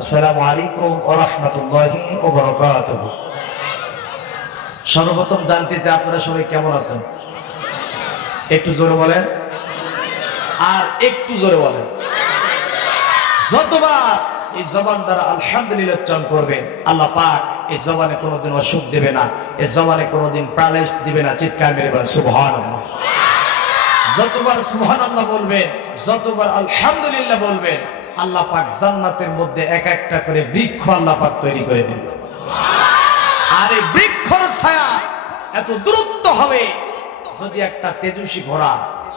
আসসালামু আলাইকুম ওয়া রাহমাতুল্লাহি ওয়া বারাকাতুহু। সর্বপ্রথম জানতে চাই আপনারা সবাই কেমন আছেন? একটু জোরে বলেন, আর একটু জোরে বলেন। যতবার এই জবান দ্বারা আলহামদুলিল্লাহ উচ্চারণ করবে, আল্লাহ পাক এই জবানে কোনোদিন অসুখ দেবে না, এই জবানে কোনোদিন প্যারালাইজ দিবে না। চিৎকার মেরে বলেন সুবহানাল্লাহ। যতবার সুবহানাল্লাহ বলবেন, যতবার আলহামদুলিল্লাহ বলবেন, আল্লাহ পাক জান্নাতের মধ্যে এক একটা করে বৃক্ষ আল্লাহ পাক তৈরি করে দিবেন। আর এই বৃক্ষর ছায়া এত দূরত্ব হবে, যদি একটা তেজস্বী ঘোড়া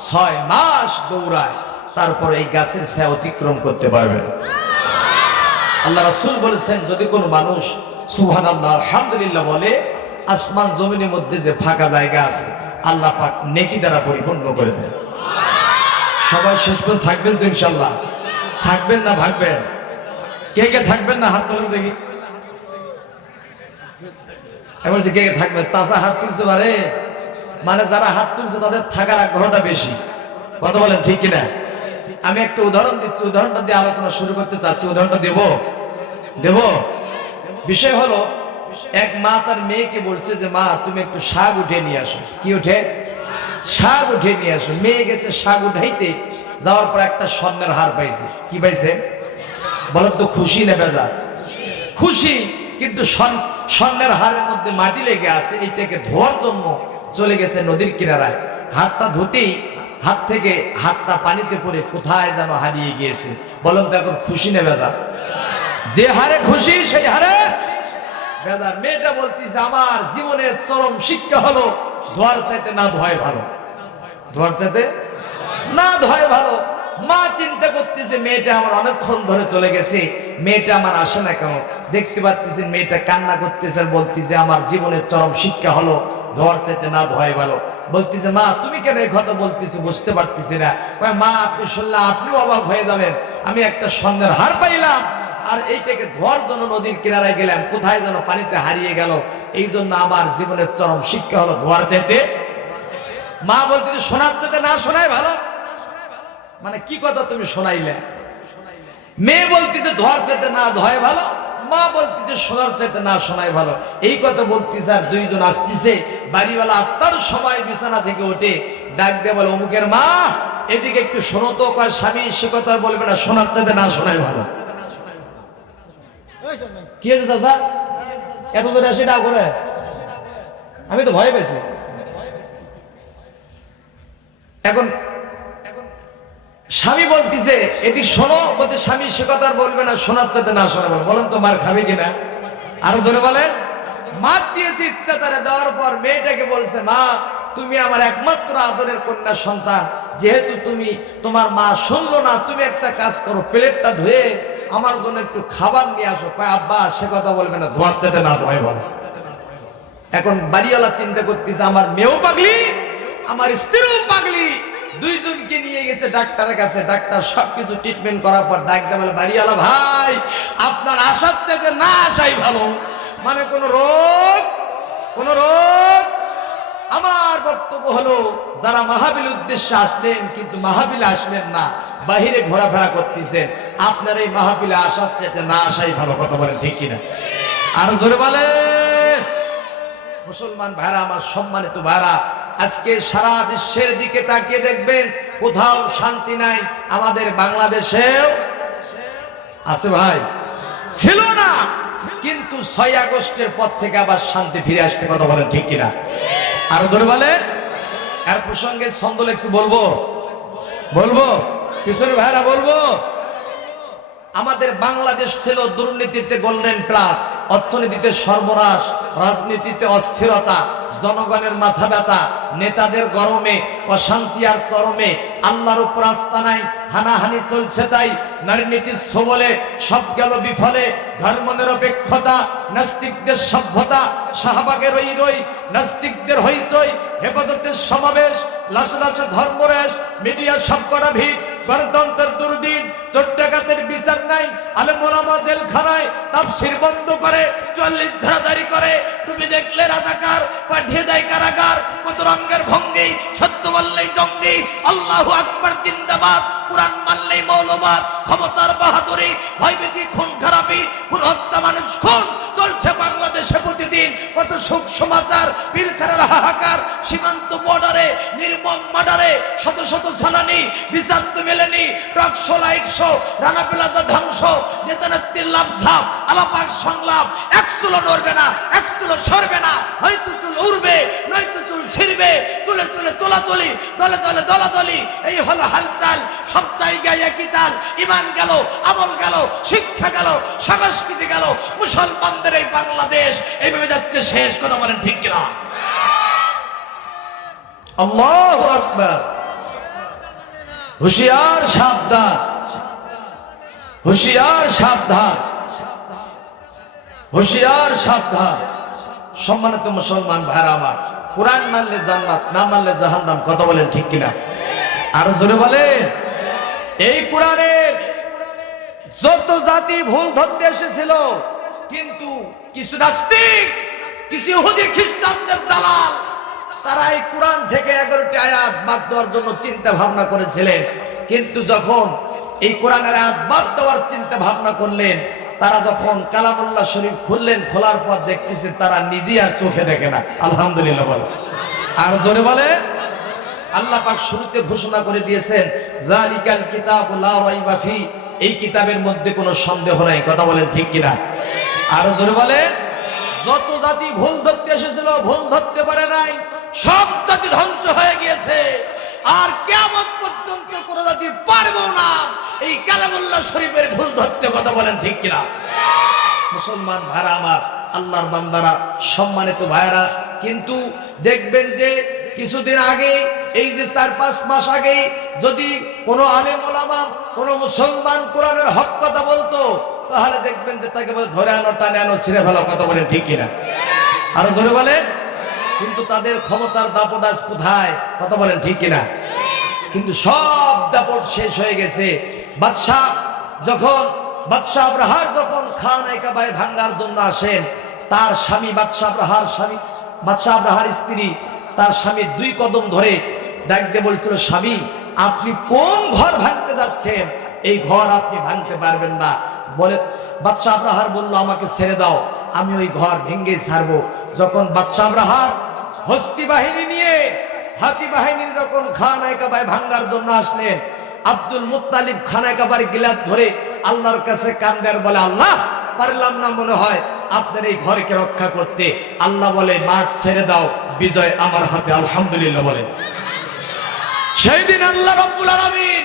6 মাস দৌড়ায় তারপর এই গাছের ছায়া অতিক্রম করতে পারবে না। আল্লাহ রাসূল বলেছেন, যদি কোনো মানুষ সুবহানাল্লাহ আলহামদুলিল্লাহ বলে, আসমান জমিনের মধ্যে যে ফাঁকা জায়গা আছে আল্লাহ পাক নেকি দ্বারা পরিপূর্ণ করে দেন। সবাই শেষ পর্যন্ত থাকবেন তো ইনশাআল্লাহ? থাকবেন না ভাগবেন? কে কে থাকবেন না হাত তোলেন দেখি। এবার যে কে কে থাকবেন? চাচা হাত তুলছে, মানে যারা হাত তুলছে তাদের থাকার আগ্রহটা বেশি। কথা বলেন ঠিক কিনা? আমি একটা উদাহরণ দিচ্ছি, উদাহরণটা দিয়ে আলোচনা শুরু করতে চাচ্ছি। উদাহরণটা দেব। বিষয় হলো, এক মা তার মেয়েকে বলছে যে মা তুমি একটু শাক উঠে নিয়ে আসো। কি উঠে? শাক উঠে নিয়ে আসো। মেয়ে গেছে শাক উঠাইতে, যাওয়ার পর একটা স্বর্ণের হার পাইছে। কি পাইছে বলেন তো? খুশি না বেজার? খুশি, কিন্তু স্বর্ণের হারের মধ্যে মাটি লেগে আছে। এইটাকে ধোয়ার জন্য চলে গেছে নদীর কিনারায়। হাতটা ধুতেই হাত থেকে হাতটা পানিতে পড়ে কোথায় যেন হারিয়ে গিয়েছে। বলেন তো এখন খুশি না বেজার? যে হারে খুশি সেই হারে বেজার। মেয়েটা বলতেছে আমার জীবনের চরম শিক্ষা হলো ধোয়ার চাইতে না ধোয়াই ভালো। ধোয়ার চাইতে না ধোয়াই ভালো। মা চিন্তা করতেছে মেয়েটা আমার অনেকক্ষণ ধরে চলে গেছে, মেয়েটা আমার আসে না কেন? দেখতে পাচ্ছেন মেয়েটা কান্না করতেছে, বলতেছে আমার জীবনের চরম শিক্ষা হলো ধোয়ার চাইতে না ধোয়াই ভালো। বলতেছে মা তুমি কেন এই কথা বলতেছো? বুঝতে পারতেছি না। মা আপনি শুনলে আপনিও অবাক হয়ে যাবেন। আমি একটা স্বর্ণের হার পাইলাম, আর এইটাকে ধোয়ার জন্য নদীর কিনারায় গেলাম, কোথায় যেন পানিতে হারিয়ে গেল। এই জন্য আমার জীবনের চরম শিক্ষা হলো ধোয়ার চাইতে। মা বলতেছে শোনার চাইতে না শোনাই ভালো। মানে কি কথা তুমি শোনাইলে? মেয়ে বলতেছে ধোয়ার চাইতে না ধোয়াই ভালো, মা বলতেছে শোনার চাইতে না শোনাই ভালো। এই কথা বলতেছে, আর দুইজন আসতেছে। বাড়িওয়ালা 8টার সময় বিছানা থেকে উঠে ডাক দিয়ে বলে অমুকের মা এদিকে একটু শোনো তো। কয় স্বামী সে কথা বলবে না, শোনার চাইতে না শোনাই ভালো। কি হয়েছে চাচা এত জোরে আসে ডাক করে? আমি তো ভয় পেয়েছি। এখন স্বামী বলতেছে এদিক শোনো, বলতে স্বামী সে কথা বলবে না, শোনার চাইতে না শোনা ভালো। বলেন তো মার খাবে কিনা? আরো জোরে বলেন। মার দিয়েছে ইচ্ছা তারা দেওয়ার পর মেয়েটাকে বলছে মা তুমি আমার একমাত্র আদরের কন্যা সন্তান, যেহেতু তুমি তোমার মা শুনলো না, তুমি একটা কাজ করো, প্লেটটা ধুয়ে আমার জন্য একটু খাবার নিয়ে আসো। কয় আব্বা সে কথা বলবে না, ধোয়ার চাইতে না ধোয়াই ভালো। এখন বাড়িওয়ালা চিন্তা করতেছে আমার মেয়েও পাগলি, আমার স্ত্রীও পাগলি, দুইজনকে নিয়ে গেছে ডাক্তারের কাছে। ডাক্তার সবকিছু ট্রিটমেন্ট করার পর ডাক দেয় বলে বাড়িওয়ালা ভাই আপনার আসার চাইতে না আসাই ভালো। মানে কোন রোগ আমার বক্তব্য হলো যারা মাহফিল উদ্দেশ্যে আসলেন কিন্তু মাহফিলে আসলেন না, বাহিরে ঘোরাফেরা করতেছেন, আপনার এই মাহফিলে আসার চাইতে না আসাই ভালো। কথা বলেন ঠিক কিনা? আর জোরে বলে। মুসলমান ভাইরা আমার, সম্মানিত ভাইরা, আজকে সারা বিশ্বের দিকে তাকিয়ে দেখবেন কোথাও শান্তি নাই। আমাদের বাংলাদেশেও আছে ভাই, ছিল না, কিন্তু 6 আগস্টের পর থেকে আবার শান্তি ফিরে আসতে। কথা বলেন ঠিক কিনা? আরো ধরে বলেন। এর প্রসঙ্গে ছন্দ লেখছি, বলবো পিছনে ভাইরা বলবো। আমাদের বাংলাদেশ ছিল দুর্নীতিতে গোল্ডেন প্লাস, অর্থনীতিতে সর্বনাশ, রাজনীতিতে অস্থিরতা, জনগণের মাথা ব্যথা, নেতাদের গরমে, অশান্তি আর চরমে, আল্লাহর উপর আস্থা নাই, হানাহানি চলছে তাই, নারী নীতির সবলে সব গেল বিফলে, ধর্ম নিরপেক্ষতা, নাস্তিকদের সভ্যতা, শাহবাগের রই নাস্তিকদের হইচই, হেফাজতের সমাবেশ, লাশ লাশ ধর্মরেশ, মিডিয়া সবকটা ভিড়, গণতন্ত্রের দুর্দিন, চোর ডাকাতের বিচার নাই, আলেম ওলামা জেলখানায় তাফসীর বন্ধ করে, ৪৪ ধারা জারি করে, টুপি দেখলে রাজাকার পাঠিয়ে দেয় কারাগার, কত রঙের ভঙ্গি, সত্য বললেই জঙ্গি, আল্লাহু আকবার জিন্দাবাদ, কোরআন মানলেই মৌলবাদ, ক্ষমতার বাহাদুরি, ভয়ভীতি, খুন খারাপি, কোন হত্যা, মানুষ খুন চলছে বাংলাদেশে প্রতিদিন। কত সুখ সমাচার, পিলখানার হাহাকার, সীমান্ত বর্ডারে নির্মম মার্ডারে শত শত জ্বালানি, বিচার তো মেলেনি, talk show light show, Rana plaza ধ্বংস, নেতা নেত্রীর লাভঝাপ, আলাপাক সংলাপ, এক চুলো নড়বে না, এক চুলো সরবে না, হয়তো চুল উড়বে নয়তো চুল ছিড়বে, চুলে চুলে তোলাতুলি, দলে দলে দলাদলি, এই হলো হালচাল। সব জায়গায় একই তাল, ইমান গেল, আমল গেল, শিক্ষা গেল, সংস্কৃতি গেল, মুসলমানদের এই বাংলাদেশ এইভাবে যাচ্ছে শেষ। কথা বলেন ঠিক কিনা? আল্লাহু আকবার। হুঁশিয়ার সাবধান, হুঁশিয়ার সাবধান, হুঁশিয়ার সাবধান। সম্মানিত মুসলমান ভাইরা আমার, কোরআন মানলে জান্নাত, না মানলে জাহান্নাম। কথা বলেন ঠিক কিনা? আরো জোরে বলেন। এই কোরআনের যত জাতি ভুল ধরতে এসেছিল, কিন্তু কিছু নাস্তিক, কিছু ইহুদি খ্রিস্টানদের দালাল, তারা এই কোরআন থেকে 11টি আয়াত বাদ দেওয়ার জন্য চিন্তা ভাবনা করেছিলেন। কিন্তু যখন এই কোরআনের আয়াত বাদ দেওয়ার চিন্তা ভাবনা করলেন, তারা যখন কালামুল্লাহ শরীফ খুললেন, খোলার পর দেখতেছেন তারা নিজে আর চোখে দেখে না। আলহামদুলিল্লাহ বলে। আর জোরে বলে। আল্লাহ পাক শুরুতে ঘোষণা করে দিয়েছেন, যালিকাল কিতাবু লা রাইবা ফি, এই কিতাবের মধ্যে কোনো সন্দেহ নাই। কথা বলেন ঠিক কিনা? আর জোরে বলে। যত জাতি ভুল ধরতে এসেছিল, ভুল ধরতে পারে নাই, সব জাতি ধ্বংস হয়ে গিয়েছে। আর কিয়ামত পর্যন্ত কোন জাতি পারবে না এই কালামুল্লাহ শরীফের ভুল ধরতে। কথা বলেন ঠিক কিনা? মুসলমান ভাইরা আমার, আল্লাহর বান্দারা, সম্মানিত ভাইরা, কিন্তু দেখবেন যে কিছুদিন আগে, এই যে 4-5 মাস আগে, যদি কোনো আলেম ওলামা, কোনো মুসলমান কোরআনের হক কথা বলতো, তাহলে দেখবেন যে তাকে বলে ধরে আনো, টানে আনো, ছিঁড়ে ফেলো। কথা বলেন ঠিক কিনা? আরো জোরে বলেন। কিন্তু তাদের ক্ষমতার দাপট আজ কোথায়? কথা বলেন ঠিক কিনা? কিন্তু সব দাপট শেষ হয়ে গেছে। বাদশাহ আব্রাহার যখন খানায়ে কাবায় ভাঙ্গার জন্য আসেন, তার স্বামী বাদশাহ আব্রাহার স্ত্রী তার স্বামীর 2 কদম ধরে ডাক দিয়ে বলছিল, স্বামী আপনি কোন ঘর ভাঙতে যাচ্ছেন? এই ঘর আপনি ভাঙতে পারবেন না। বলে বাদশাহ আব্রাহার বলল, আমাকে ছেড়ে দাও, আমি ওই ঘর ভেঙে ছাড়বো। যখন বাদশাহ আব্রাহার হস্তি বাহিনী নিয়ে, হাতি বাহিনী যখন খানায়ে কাবায় ভাঙ্গার জন্য আসলেন, আব্দুল মুত্তালিব খানায়ে কাবার গিলাফ ধরে আল্লাহর কাছে কান্দে আর বলে, আল্লাহ পারলাম না মনে হয় আপনার এই ঘরকে রক্ষা করতে। আল্লাহ বলে, মাঠ ছেড়ে দাও, বিজয় আমার হাতে। আলহামদুলিল্লাহ বলেন। সেই দিন আল্লাহ রাব্বুল আলামিন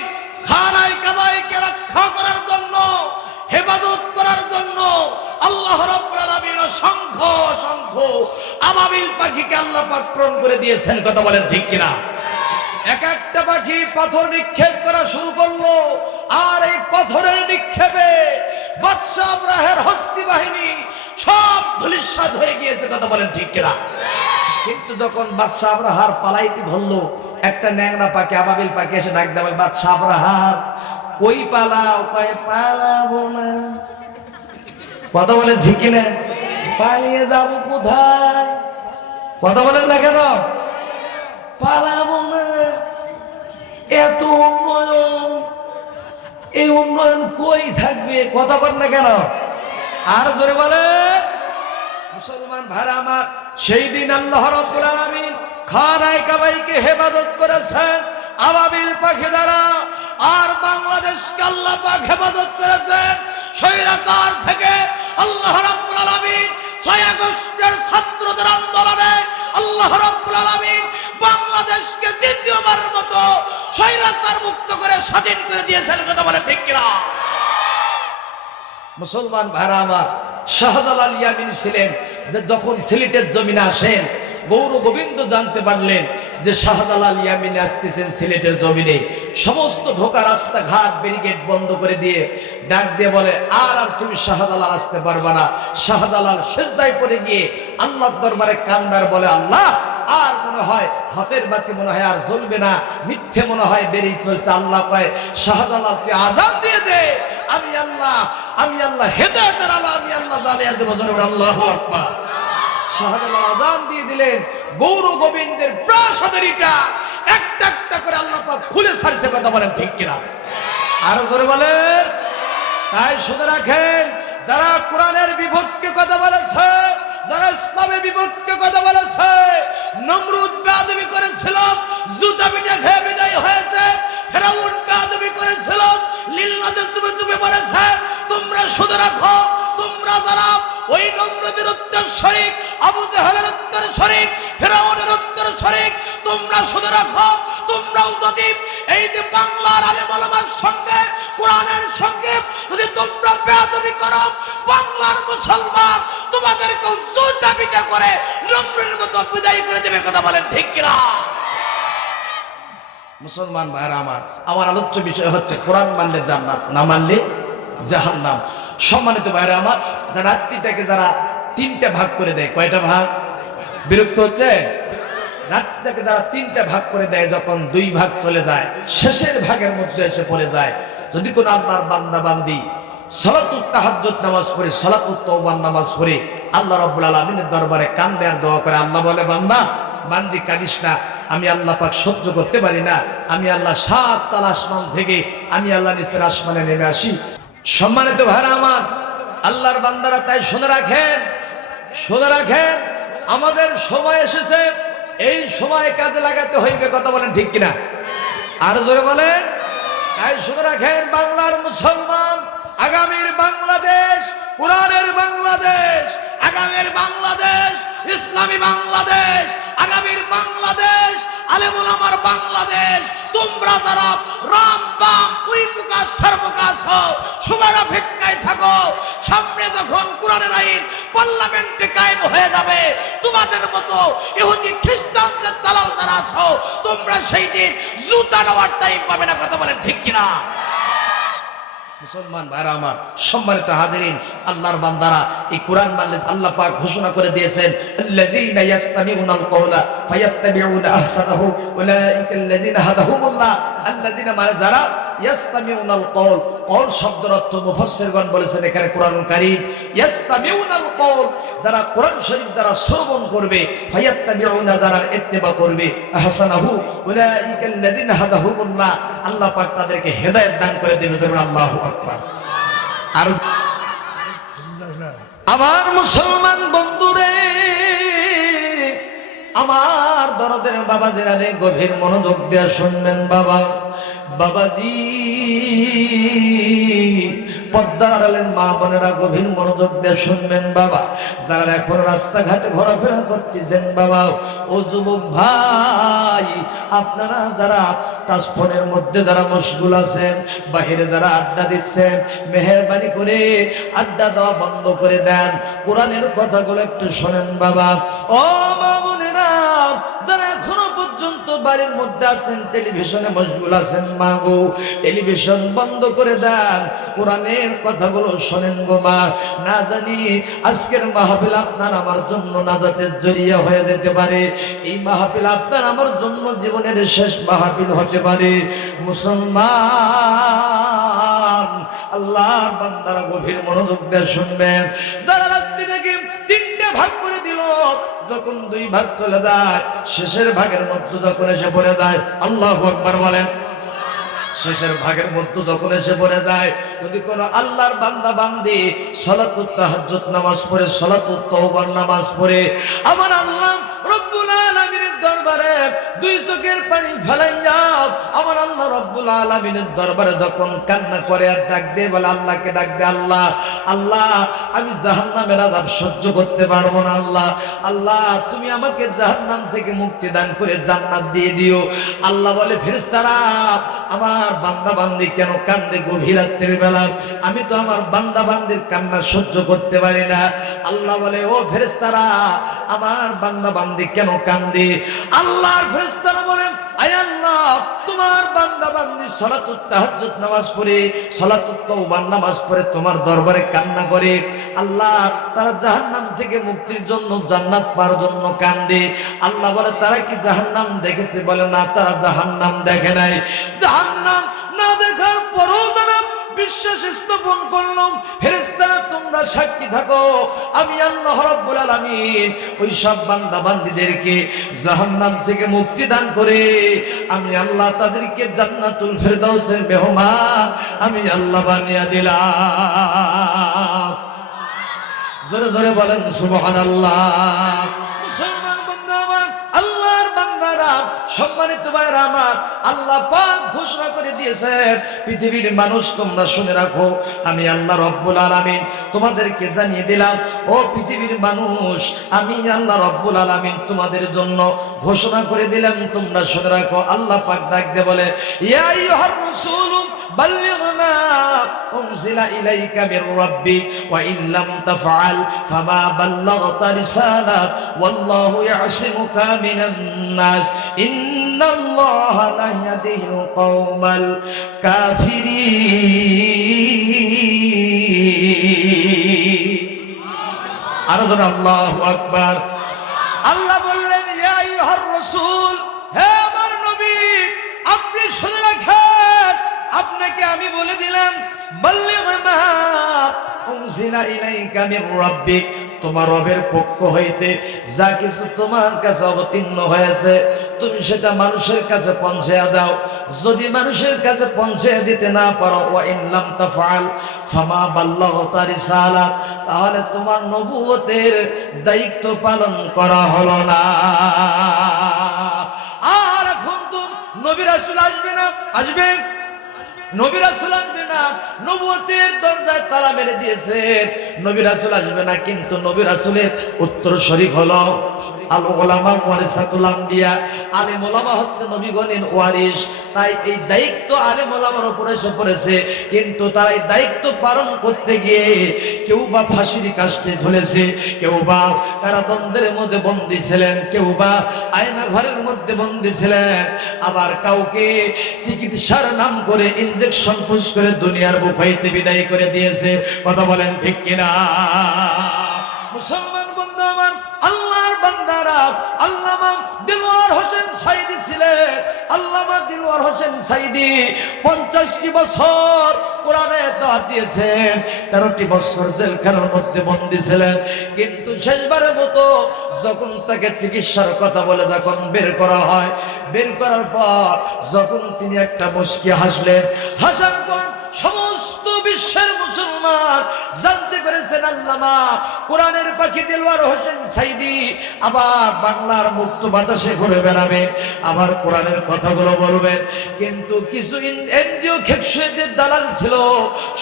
খানায়ে কাবাকে রক্ষা করার জন্য, হেফাজত করার জন্য আল্লাহ রাব্বুল আলামিন অসংখ্য আবাবিল পাখিকে আল্লাহ পাক প্রেরণ করে দিয়েছেন। কথা বলেন ঠিক কিনা? এক একটা পাখি পাথর নিক্ষেপ করা শুরু করলো, আর এই পাথরের নিক্ষেপে বাদশাহ আব্রাহার হস্তি বাহিনী সব ধূলিসাৎ হয়ে গিয়েছে। কথা বলেন ঠিক কিনা? কিন্তু যখন বাদশাহ আব্রাহার পালাইতে ধরলো, একটা ন্যাংরা পাখি, আবাবিল পাখি এসে ডাক দেয়, বাদশাহ আব্রাহার কই পালাও? কয় পালাবো না। কথা বলেন ঠিক কিনা? পালিয়ে যাবো কোথায়? কথা বলেন না কেন? পালাবো না। এত উন্নয়ন, এই উন্নয়ন কই থাকবে? কথা বলেন না কেন? আর জোরে বলে। মুসলমান ভাইরা আমার, সেই দিন আল্লাহ রাব্বুল আলামিন খানায়ে কাবাকে হেফাজত করেছেন আবাবিল পাখি দ্বারা, আর বাংলাদেশকে আল্লাহ পাক হেফাজত করেছেন স্বৈরাচার থেকে। আল্লাহ রাব্বুল আলামিন 6 আগস্টের ছাত্রদের আন্দোলনে আল্লাহ রাব্বুল আলামিন বাংলাদেশকে দ্বিতীয়বারের মতো স্বৈরাচার মুক্ত করে স্বাধীন করে দিয়েছেন। কথা বলে ঠিক কিনা? মুসলমান ভাইরা আমার, শাহজালাল ইয়ামিনী ছিলেন যে যখন সিলেটের জমিনে আসেন, গৌর গোবিন্দ জানতে পারলেন যে শাহজালাল ইয়ামিনী আসতেছেন সিলেটের জমিনে, সমস্ত ঢোকা রাস্তাঘাট ব্যারিকেড বন্ধ করে দিয়ে ডাক দিয়ে বলে, আর তুমি শাহজালাল আসতে পারবা না। শাহজালাল সিজদায় পড়ে গিয়ে আল্লাহর দরবারে কান্দার বলে, আল্লাহ আর মনে হয় হাতের বাতি মনে হয় আর জ্বলবে না, মিথ্যে মনে হয় বেরিয়ে চলছে। আল্লাহ কয়, শাহজালাল তুই আযান দিয়ে দে, আমি আল্লাহ হেদায়েতের আলো, আমি আল্লাহ জ্বালিয়ে দেব। আল্লাহু আকবার। শাহজালাল আযান দিয়ে দিলেন। গৌর গোবিন্দের প্রাসাদের ইটা একটা একটা করে আল্লাহ পাক খুলে ছাড়ছে, কথা বলেন ঠিক কিনা? আরো জোরে বলেন। তাই শুনে রাখেন, যারা কোরআনের বিপক্ষে কথা বলেছে, যারা ইসলামের বিপক্ষে কথা বলেছে, নমরুদ বেয়াদবি করেছিল, জুতা পিটা খেয়ে বিদায় হয়েছে। ফেরাউন বেয়াদবি করেছিল, লিল্লাতে চুপে চুপে বলেছে। তোমরা শুনে রাখো, তোমরা যারা ওই নমরুদের উত্তর শরীক, আবু জাহেলের উত্তর শরীক, ফেরাউনের উত্তর শরীক, তোমরা শুনে রাখো, তোমরাও যদি এই যে বাংলার আলেম ওলামার সঙ্গে, কোরআনের সঙ্গে যদি তোমরা বেয়াদবি করো, বাংলার মুসলমান তোমাদেরকেও জুতা পিটা করে নমরুদের মতো বিদায় করে দেবে, কথা বলেন ঠিক কিনা? মুসলমান ভাইরা আমার আলোচ্য বিষয় হচ্ছে কোরআন মানলে জান্নাত, না মানলে জাহান্নাম। সম্মানিত ভাইরা আমার, যারা রাত্রিটাকে যারা তিনটা ভাগ করে দেয়, কয়টা ভাগ? বিরক্ত হচ্ছে? রাত্রিটাকে যারা তিনটা ভাগ করে দেয়, যখন দুই ভাগ চলে যায়, শেষের ভাগের মধ্যে এসে পড়ে যায়, যদি কোন আল্লাহর বান্দা বান্দি সালাতুত তাহাজ্জুদ নামাজ পড়ে, সালাতুত তাওবার নামাজ পড়ে আল্লাহ রাব্বুল আলামিনের দরবারে কান্দে আর দোয়া করে, আল্লাহ বলে, বান্দা বান্দি কাঁদিস না, আমি আল্লাহ পাক সহ্য করতে পারি না, আমি আল্লাহ ৭ তাল আসমান থেকে আমি আল্লাহ নিচের আসমানে নেমে আসি। সম্মানিত ভাইরা আমার, আল্লাহর বান্দারা, তাই শুনে রাখেন, শুনে রাখেন, আমাদের সময় এসেছে, এই সময় কাজে লাগাতে হইবে, কথা বলেন ঠিক কিনা? আর জোরে বলেন। তাই শুনে রাখেন, বাংলার মুসলমান, আগামীর বাংলাদেশ, কোরআনের বাংলাদেশ, আগামীর বাংলাদেশ, ইসলামী বাংলাদেশ, আগামীর বাংলাদেশ, আলেম ওলামার বাংলাদেশ। তোমরা যারা রাম বাম উইপুকা সর্বকাশ সুবারা ভিক্ষায় থাকো, সামনে যখন কোরআনের আইন পার্লামেন্টে কায়েম হয়ে যাবে, তোমাদের মতো ইহুদি খ্রিস্টানদের দালাল যারা আছো, তোমরা সেই দিন জুতা নেওয়ার টাইম পাবে না, কথা বলেন ঠিক কিনা? মুসলমান ভাইরা আমার, সম্মানিত হাজিরিন, আল্লাহর বান্দারা, এই কোরআন মানলে আল্লাহ পাক ঘোষণা করে দিয়েছেন, আল্লাযীনা ইয়াসতামিউনাল কওলা ফায়াত্তাবিউনা আহসানাহু উলাইকাল্লাযীনা হাদাহুমুল্লাহ। আল্লাযীনা মানে যারা, ইয়াসতামিউনাল কওল, কওল শব্দের অর্থ মুফাসসিরগণ বলেছেন এখানে কোরআনুল কারীম, ইয়াসতামিউনাল কওল, যারা কোরআন শরীফ যারা শ্রবণ করবে, ফায়াত্তাবিউনা যারা ইত্তেবা করবে, আহসানাহু উলাইকাল্লাযীনা হাদাহুমুল্লাহ, আল্লাহ পাক তাদেরকে হেদায়েত দান করে দেবে। আল্লাহু আকবার। আর আমার মুসলমান বন্ধুরে, আমার দরদের বাবাজিরা রে, গভীর মনোযোগ দিয়ে শুনবেন। বাবাজি, পদ্মার আড়ালের মা বোনেরা গভীর মনোযোগ দিয়ে শুনবেন। বাবা, যারা এখন রাস্তাঘাটে ঘোরাফেরা করতেছেন, বাবা ও যুবক ভাই, আপনারা যারা টাচফোনের মধ্যে যারা মশগুল আছেন, বাহিরে যারা আড্ডা দিচ্ছেন, মেহেরবানি করে আড্ডা দেওয়া বন্ধ করে দেন, কোরআনের কথাগুলো একটু শোনেন। বাবা ও মা বোনেরা, যারা এখনো পর্যন্ত বাড়ির মধ্যে আছেন, টেলিভিশনে মশগুল আছেন, মা গো টেলিভিশন বন্ধ করে দেন, কোরআনের কথাগুলো শোনেন গো মা। না জানি আজকের মাহফিল আপনার আমার জন্য নাজাতের জরিয়া হয়ে যেতে পারে, এই মাহফিল আপনার আমার জন্য জীবনের শেষ মাহফিল হতে পারে। মুসলমান, আল্লাহর বান্দারা গভীর মনোযোগ দিয়ে শুনবেন। যারা রাত্রিটাকে তিনটে ভাগ করে দিল, যখন দুই ভাগ চলে যায়, শেষের ভাগের মধ্যে যখন এসে পড়ে যায়, আল্লাহু আকবার বলেন। শেষের ভাগের মধ্যে যখন এসে পড়ে যায়, যদি কোনো আল্লাহর বান্দা বান্দি সালাতুত তাহাজ্জুদ নামাজ পড়ে, সালাতুত তাওবার নামাজ পড়ে, আমার আল্লাহ রব্বুল আলামিনের দরবারে দুই চোখের পানি ফেলাইয়া আমার আল্লাহ রব্বুল আলামিনের দরবারে যখন কান্না করে আর ডাক দিয়ে বলে, আল্লাহকে ডাক দে, আল্লাহ আল্লাহ, আমি জাহান্নামের আযাব সহ্য করতে পারবো না, আল্লাহ আল্লাহ, তুমি আমাকে জাহান্নাম থেকে মুক্তি দান করে জান্নাত দিয়ে দিও। আল্লাহ বলে, ফেরেশতারা, আমার বান্দা বান্দি কেন কান্দে গভীর রাতের বেলা? আমি তো আমার বান্দা বান্দির কান্না সহ্য করতে পারি না। আল্লাহ বলে, ও ফেরেশতারা, আমার বান্দা বান্দি কেন কান্দে? আল্লাহর ফেরেশতারা বলেন, আয় আল্লাহ, তোমার বান্দা বান্দি সালাতুত তাহাজ্জুদ নামাজ পড়ে, সালাতুত তাওবার নামাজ পড়ে তোমার দরবারে কান্না করে, আল্লাহ তারা জাহান্নাম থেকে মুক্তির জন্য, জান্নাত পাওয়ার জন্য কান্দে। আল্লাহ বলে, তারা কি জাহান্নাম দেখেছে? বলে, না, তারা জাহান্নাম দেখে নাই। জাহান্নাম না দেখার পরও তারা বিশ্বাস স্থাপন করলাম। ফেরেশতারা তোমরা সাক্ষী থাকো, আমি আল্লাহ রাব্বুল আলামিন ওই সব বান্দা বান্দীদেরকে জাহান্নাম থেকে মুক্তি দান করে আমি আল্লাহ তাদেরকে জান্নাতুল ফেরদাউসের মেহমান আমি আল্লাহ বানিয়ে দিলাম। জোরে জোরে বলেন সুবহানাল্লাহ। মুসলমান বান্দা আমার, আল্লাহর বান্দারা, সম্মানিত ভাইরা আমার, আল্লাহ পাক ঘোষণা করে দিয়েছেন পৃথিবীর মানুষ তোমরা শুনে রাখো, আমি আল্লাহ রব্বুল আলামিন তোমাদেরকে জানিয়ে দিলাম, ও পৃথিবীর মানুষ, আমি আল্লাহ রব্বুল আলামিন তোমাদের জন্য ঘোষণা করে দিলাম, তোমরা শুনে রাখো। আল্লাহ পাক ডাক দিয়ে বলে, ইয়া আইয়ুহার রাসূল বাল্লিগ মা উনজিলা ইলাইকা মির রাব্বিক ওয়া ইন লাম তাফআল ফামা বাল্লাগতা রিসালাত ওয়াল্লাহু ইয়াসিমুকা মিনান নাস ইন্নাল্লাহা লা ইয়াহদিল কওমাল কাফিরিন। আরো জোরে আল্লাহু আকবার। আল্লাহ বললেন, ইয়া আইয়ুহার রাসূল, হে আমার নবী, আপনি শুনে রাখেন, আপনাকে আমি বলে দিলাম, বাল্লিগ মা উনজিলা ইলাইকা মির রাব্বিক, তোমার রবের পক্ষ হইতে যা কিছু তোমার কাছে অবতীর্ণ হয়েছে তুমি সেটা মানুষের কাছে পৌঁছে দাও। যদি মানুষের কাছে পৌঁছে দিতে না পারো, ওয়া ইন লাম তাফআল ফামা বাল্লাগতা রিসালাত, তাহলে তোমার নবুয়তের দায়িত্ব পালন করা হলো না। আর এখন তো নবী রাসূল আসবে না, আসবে নবী রাসূল আসবে না, নবুয়তের দরজায় তালা মেরে দিয়েছেন, নবী রাসূল আসবে না। কিন্তু নবী রাসূলের উত্তরসূরি হলো আল উলামা ওয়ারিসাতুল আমবিয়া, আলেম ওলামা হচ্ছে নবীগণের ওয়ারিস। তাই এই দায়িত্ব আলেম ওলামার উপর এসে পড়েছে, কিন্তু তারা এই দায়িত্ব পালন করতে গিয়ে কেউ বা ফাঁসির কাস্টে ঝুলেছে, কেউ বা কারাদণ্ডের মধ্যে বন্দী ছিলেন, কেউ বা আয়না ঘরের মধ্যে বন্দী ছিলেন, আবার কাউকে চিকিৎসার নাম করে ইনজেকশন পুশ করে দুনিয়ার বুক হইতে বিদায় করে দিয়েছে। কথা বলেন ঠিক কিনা? মুসলমান বন্ধু আমার, আল্লাহর বান্দারা, আল্লামা দিলওয়ার হোসেন সাইদি ছিলেন। আল্লামা দিলওয়ার হোসেন সাইদি 50টি বছর কোরআনে দাওয়াত দিয়েছেন, 13টি বছর জেলখানার মধ্যে বন্দী ছিলেন। কিন্তু শেষবারের মতো যখন তাকে চিকিৎসার কথা বলে যখন বের করা হয়, বের করার পর যখন তিনি একটা মুস্কি হাসলেন, হাসার পর সমস্ত বিশ্বের মুসলমান জানতে পেরেছেন আল্লামা কোরআনের পাখি দিলওয়ার হোসেন সাইদি আবার বাংলার মুক্ত বাতাসে ঘুরে বেড়াবে, আবার কোরআনের কথাগুলো বলবেন। কিন্তু কিছু এনজিও খেকশিদের দালাল ছিল,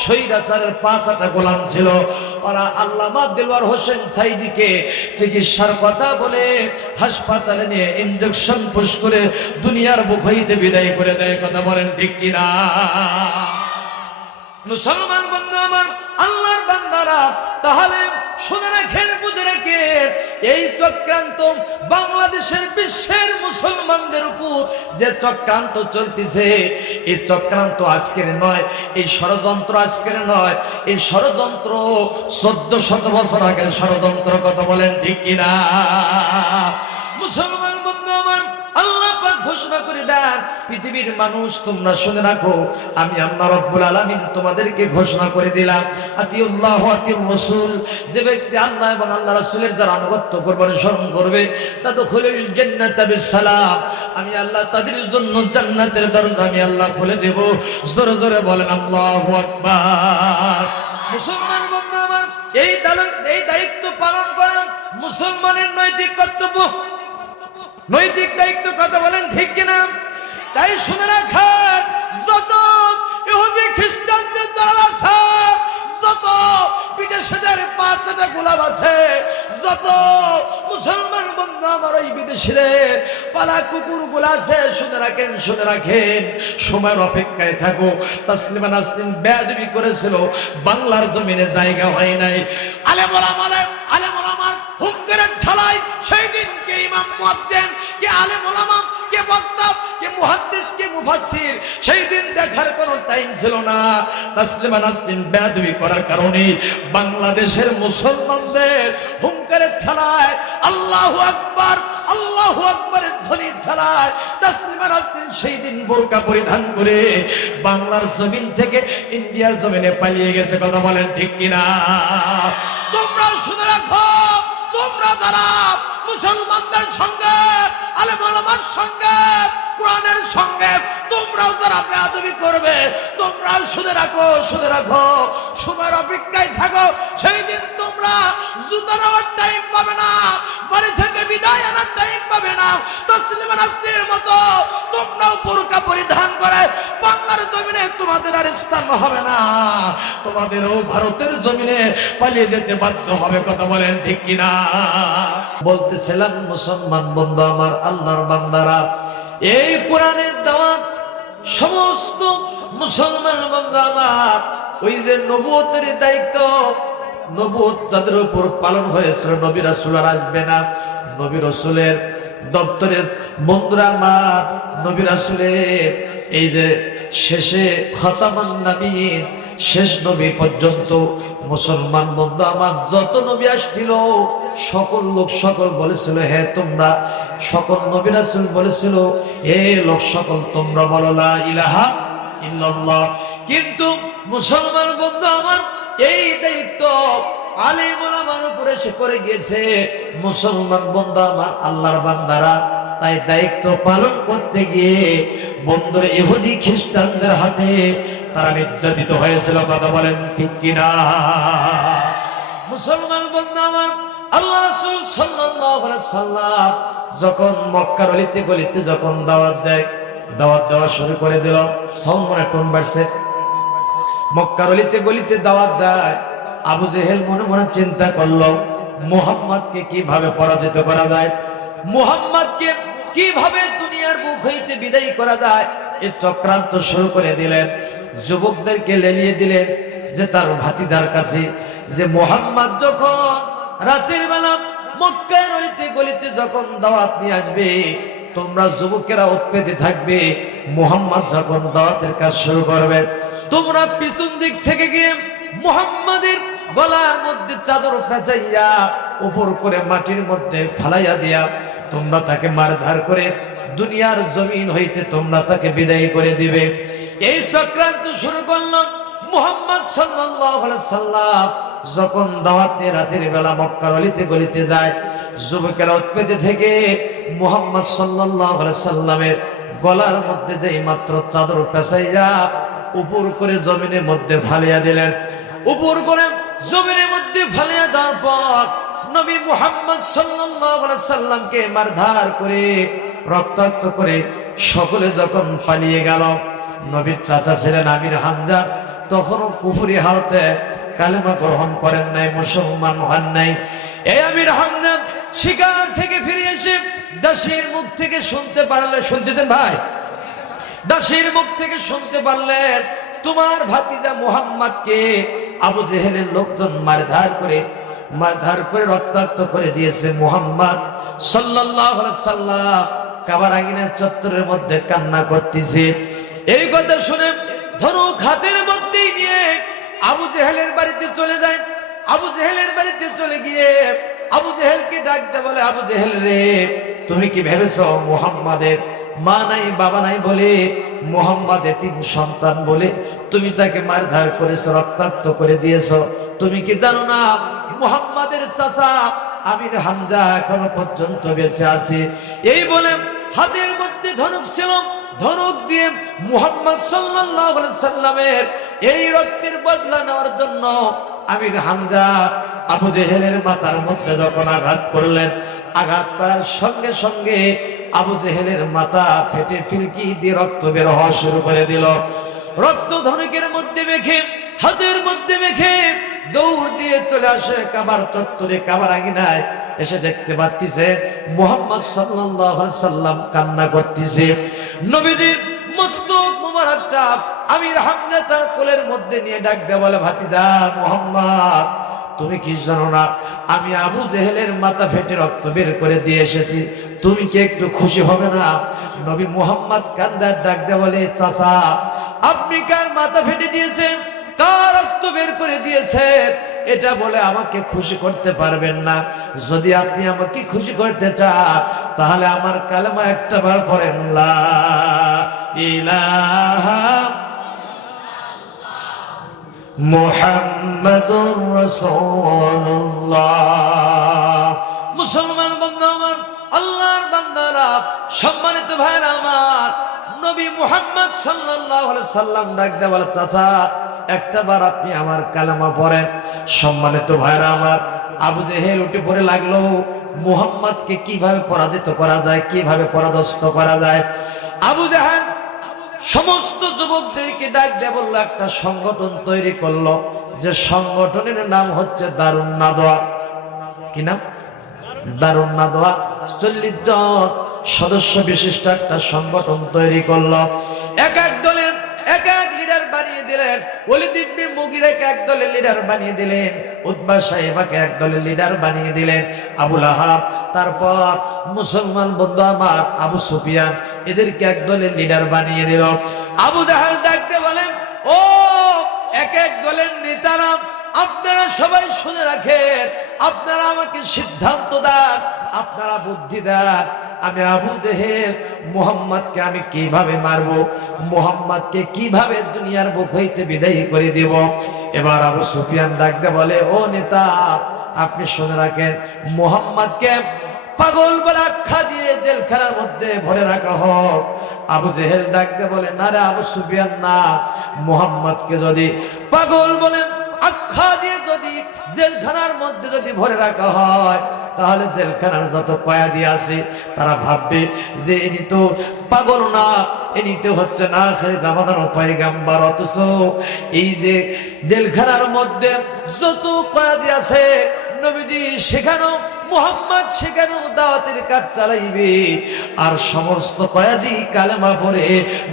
স্বৈরাচারের 5 গোলাম ছিল, ওরা আল্লামা দিলওয়ার হোসেন সাইদিকে চিকিৎসার কথা বলে হাসপাতালে নিয়ে ইনজেকশন পুশ করে দুনিয়ার বুক হইতে বিদায় করে দেয়। কথা বলেন ঠিক কিনা? মুসলমান বন্ধু আমার, আল্লাহর বান্দারা, তাহলে শুনে রাখেন, বুঝে রাখেন, এই চক্রান্ত বাংলাদেশের বিশ্বের মুসলমানদের উপর যে চক্রান্ত চলতেছে, এই চক্রান্ত আজকের নয়, এই ষড়যন্ত্র আজকের নয়, এই ষড়যন্ত্র 1400 বছর আগের ষড়যন্ত্র। কথা বলেন ঠিক কিনা? মুসলমান বন্ধু আমার, আল্লাহ পাক ঘোষণা করে দেন, পৃথিবীর মানুষ তোমরা শুনে রাখো, আমি আল্লাহ রাব্বুল আলামিন তোমাদেরকে ঘোষণা করে দিলাম, আতিউল্লাহ ওয়া আতিউর রাসূল, যে ব্যক্তি আল্লাহ এবং আল্লাহ রাসূলের যারা আনুগত্য করবে, অনুসরণ করবে, তাদখুলুল জান্নাতা বিসসালাম, আমি আল্লাহ তাদের জন্য জান্নাতের দরজা আমি আল্লাহ খুলে দেব। জোরে জোরে বলেন আল্লাহু আকবার। মুসলমান বন্ধু আমার, এই দায়িত্ব পালন করা মুসলমানের নৈতিক কর্তব্য, নৈতিক দায়িত্ব। কথা বলেন ঠিক কিনা? তাই শুনে রাখার, যত ইহুদি খ্রিস্টানদের দল আছে, যত বিদেশিদের 5টা গোলাম আছে, যত মুসলমান বন্ধু আমার ওই বিদেশিদের পালা কুকুর গুলা আছে, শুনে রাখেন, শুনে রাখেন, সময়ের অপেক্ষায় থাকো। তাসলিমা নাসরিন বেয়াদবি করেছিল, বাংলার জমিনে জায়গা হয় নাই। আলেম ওলামার হুঙ্কারের ঢালাই, সেই দিন কে ইমাম মুয়াজ্জিন, কে আলেম ওলামা, কে বক্তা, কে মুহাদ্দিস, কে মুফাসসির, সেই দিন দেখার কোনো টাইম ছিল না। তাসলিমা নাসরিন বেয়াদবি করার কারণে বাংলাদেশের মুসলমানদের হুঙ্কারের ঠেলায় আল্লাহু আকবার, আল্লাহু আকবারের ধ্বনি ঠেলায় তাসলিমা নাসরিন সেই দিন বোরকা পরিধান করে বাংলার জমিন থেকে ইন্ডিয়ার জমিনে পালিয়ে গেছে। কথা বলেন ঠিক কিনা? তোমরা শুনে রাখো, তোমরা যারা মুসলমানদের সঙ্গে, আলেম ওলামার সঙ্গে, কোরআনের সঙ্গে তোমরাও যারা বেয়াদবি করবে, তোমরাও শুনে রাখো, শুনে রাখো, সময়ের অপেক্ষায় থাকো। সেই দিন তোমরা জুতা নেওয়ার টাইম পাবে না, বাড়ি থেকে বিদায় আনার টাইম পাবে না। তাসলিমা নাসরিনের মতো তোমরাও বোরকা পরিধান করে বাংলার জমিনে তোমাদের আর স্থান হবে না, তোমাদেরও ভারতের জমিনে পালিয়ে যেতে বাধ্য হবে। কথা বলেন ঠিক কিনা? বলতেছিলাম মুসলমান বন্ধু আমার, আল্লাহর বান্দারা, এই কোরআনের দাওয়াত সমস্ত মুসলমান বন্ধু আমার, ওই যে নবুয়তের দায়িত্ব, নবুয়ত যাদের উপর পালন হয়েছিল, নবী রাসূল আর আসবে না, নবী রাসূলের দপ্তরের বন্ধুরা আমার, নবী রাসূলের এই যে শেষে খতামান নবীর শেষ নবী পর্যন্ত মুসলমান বন্ধু আমার যত নবী আসছিল সকল লোক সকল বলেছিল, হে তোমরা সকল নবী রাসূল বলেছিল, হে লোক সকল তোমরা বলো লা ইলাহা ইল্লাল্লাহ। কিন্তু মুসলমান বন্ধু আমার এই দায়িত্ব আলেম ওলামার উপরে এসে পড়ে গিয়েছে। মুসলমান বন্ধু আমার, আল্লাহর বান্দারা, তাই দায়িত্ব পালন করতে গিয়ে বন্ধুরা ইহুদি খ্রিস্টানদের হাতে তারা নির্যাতিত হয়েছিল। কথা বলেন ঠিক কিনা? মুসলমান বন্ধু আমার, আল্লাহ রাসূল সাল্লাল্লাহু আলাইহি সাল্লাম যখন মক্কার অলিতে গলিতে যখন দাওয়াত দেওয়া শুরু করে দিল, সালমানের টোন বাড়ছে, মক্কার অলিতে গলিতে দাওয়াত দেয়। আবু জেহেল মনে মনে চিন্তা করলো মুহাম্মদকে কিভাবে পরাজিত করা যায়, মুহাম্মদকে কিভাবে দুনিয়ার মুখ হইতে বিদায় করা যায়, এই চক্রান্ত শুরু করে দিলেন। যুবকদেরকে লেলিয়ে দিলেন যে তার ভাতিজার কাছে, যে মুহাম্মদ যখন রাতের বেলা মক্কার অলিতে গলিতে যখন দাওয়াত নিয়ে আসবে, তোমরা যুবকেরা উৎপেতে থাকবে। মুহাম্মদ যখন দাওয়াতের কাজ শুরু করবে, তোমরা পিছন দিক থেকে গিয়ে মুহাম্মাদের গলার মধ্যে চাদর পেঁচাইয়া উপর করে মাটির মধ্যে ফালাইয়া দিয়া তোমরা তাকে মারধর করে দুনিয়ার জমিন হইতে তোমরা তাকে বিদায় করে দিবে। এই চক্রান্ত শুরু করলাম। মুহাম্মদ সাল্লাল্লাহু আলাইহি সাল্লাম যখন দাওয়াত নিয়ে রাতের বেলা মক্কার অলিতে গলিতে যায়, যুবকেরা উৎপেতে থেকে মুহাম্মদ সাল্লাল্লাহু আলাইহি সাল্লামের গলার মধ্যে যেই মাত্র চাদর পেঁচাইয়া উপর করে জমিনের মধ্যে ফালিয়া দিলেন। উপর করে জমিনের মধ্যে ফালিয়া দেওয়ার পর নবী মুহাম্মদ সাল্লাল্লাহু আলাইহি সাল্লামকে মারধর করে রক্তাক্ত করে সকলে যখন পালিয়ে গেল, নবীর চাচা ছিলেন আমির হামজা, তখনও কুফরি হালতে কালেমা গ্রহণ করেন নাই, মুসলমান হন নাই। এই আমির হামজা শিকার থেকে ফিরে এসে দাসীর মুখ থেকে শুনতে পারলেন, শুনতেছেন ভাই, দাসীর মুখ থেকে শুনতে পারলেন তোমার ভাতিজা মুহাম্মদকে আবু জেহেলের লোকজন মারধর করে রক্তাক্ত করে দিয়েছে। মুহাম্মদ সাল্লাল্লাহু আলাইহি সাল্লাম কাবার আঙিনার চত্বরের মধ্যে কান্না করতেছে। এই কথা শুনে ধনুক হাতের মধ্যে নিয়ে আবু জেহেলের বাড়িতে চলে যায়। আবু জেহেলের বাড়িতে চলে গিয়ে আবু জেহেলকে ডাকতে বলে, আবু জেহেল রে, তুমি কি ভেবেছো মুহাম্মাদের মা নাই বাবা নাই বলে, মুহাম্মদ এতিম সন্তান বলে তুমি তাকে মারধর করেছো, রক্তাক্ত করে দিয়েছো? তুমি কি জানো না মুহাম্মাদের চাচা আমির হামজা এখনো পর্যন্ত বেঁচে আছে? এই বলে হাতের মধ্যে ধনুক ছিল, ধনুক দিয়ে মুহাম্মদ সাল্লাল্লাহু আলাইহি সাল্লামের এই রক্তের বদলা নেওয়ার জন্য আমির হামজা আবু জেহেলের মাথার মধ্যে যখন আঘাত করলেন, আঘাত করার সঙ্গে সঙ্গে আবু জেহেলের মাথা ফেটে ফিলকি দিয়ে রক্ত বের হওয়া শুরু করে দিল। রক্ত ধনুকের মধ্যে মেখে, হাতের মধ্যে মেখে দৌড় দিয়ে চলে আসে কাবার চত্বরে, কাবার আঙিনায় এসে দেখতে পাচ্ছেন মুহাম্মদ সাল্লাল্লাহু আলাইহি সাল্লাম কান্না করতেছে। নবীজির মস্তক মোবারকটা আমির হামজা তার কোলের মধ্যে নিয়ে ডাক দেয়া বলে, ভাতিজা মুহাম্মদ, তুমি কি জানো না আমি আবু জেহেলের মাথা ফেটে রক্ত বের করে দিয়ে এসেছি, তুমি কি একটু খুশি হবে না? নবী মুহাম্মদ কান্দার ডাক দেয়া বলে, চাচা আপনি কার মাথা ফেটে দিয়েছেন, কার রক্ত বের করে দিয়েছেন এটা বলে আমাকে খুশি করতে পারবেন না। যদি আপনি আমাকে খুশি করতে চান তাহলে আমার কালেমা একটা বার পড়েন, লা ইলাহা মুহাম্মাদুর রাসূলুল্লাহ। মুসলমান বান্দা আমার, আল্লাহর বান্দারা, সম্মানিত ভাইরা আমার, নবী মুহাম্মদ সাল্লাল্লাহু আলাইহি সাল্লাম ডাক দিয়ে বলে, চাচা একটা বার আপনি আমার কালেমা পড়েন। সম্মানিত ভাইরা আমার, আবু জেহেল উঠে পড়ে লাগলো মুহাম্মদকে কিভাবে পরাজিত করা যায়, কিভাবে পরাস্ত করা যায়। আবু জেহেল সমস্ত যুবকদেরকে ডাক দিয়ে বললো, একটা সংগঠন তৈরি করলো, যে সংগঠনের নাম হচ্ছে দারুন নাদওয়া। কি নাম? দারুন নাদওয়া। 40 জন সদস্য বিশিষ্ট একটা সংগঠন তৈরি করলো। এক এক দলের এক এক লিডার বানিয়ে দিলেন। ওলীদ ইবনে মুগীরাকে এক দলের লিডার বানিয়ে দিলেন, উতবা সাহেবাকে এক দলের লিডার বানিয়ে দিলেন, আবু লাহাব, তারপর মুসলমান বন্ধু আমার আবু সুফিয়ান, এদেরকে এক দলের লিডার বানিয়ে দিল। আবু জাহেল ডাকতে বলেন, ও এক এক দলের নেতারা, আপনারা সবাই শুনে রাখেন, আপনারা আমাকে সিদ্ধান্ত দেন, আপনারা বুদ্ধি দেন, আমি আবু জেহেল মুহাম্মদকে আমি কিভাবে মারবো, মুহাম্মদকে কিভাবে দুনিয়ার বুক হইতে বিদায়ী করে দেব। এবার আবু সুফিয়ান ডাকতে বলে, ও নেতা, আপনি শুনে রাখেন, মুহাম্মদকে পাগল বলে আখ্যা দিয়ে জেলখানার মধ্যে ভরে রাখা হোক। আবু জেহেল ডাকতে বলে, না রে আবু সুফিয়ান, না, মুহাম্মদকে যদি পাগল বলে আখ্যা দিয়ে যদি জেলখানার মধ্যে যদি ভরে রাখা হয়, তাহলে জেলখানার যত কয়েদি আছে তারা ভাববে যে ইনি তো পাগল না, ইনি তো হচ্ছে না আখির জামানার পয়গম্বর। অথচ এই যে জেলখানার মধ্যে যত কয়েদি আছে, নবীজি সেখানেও, মুহাম্মদ সেখানেও দাওয়াতের কাজ চালাইবে, আর সমস্ত কয়েদি কালেমা পড়ে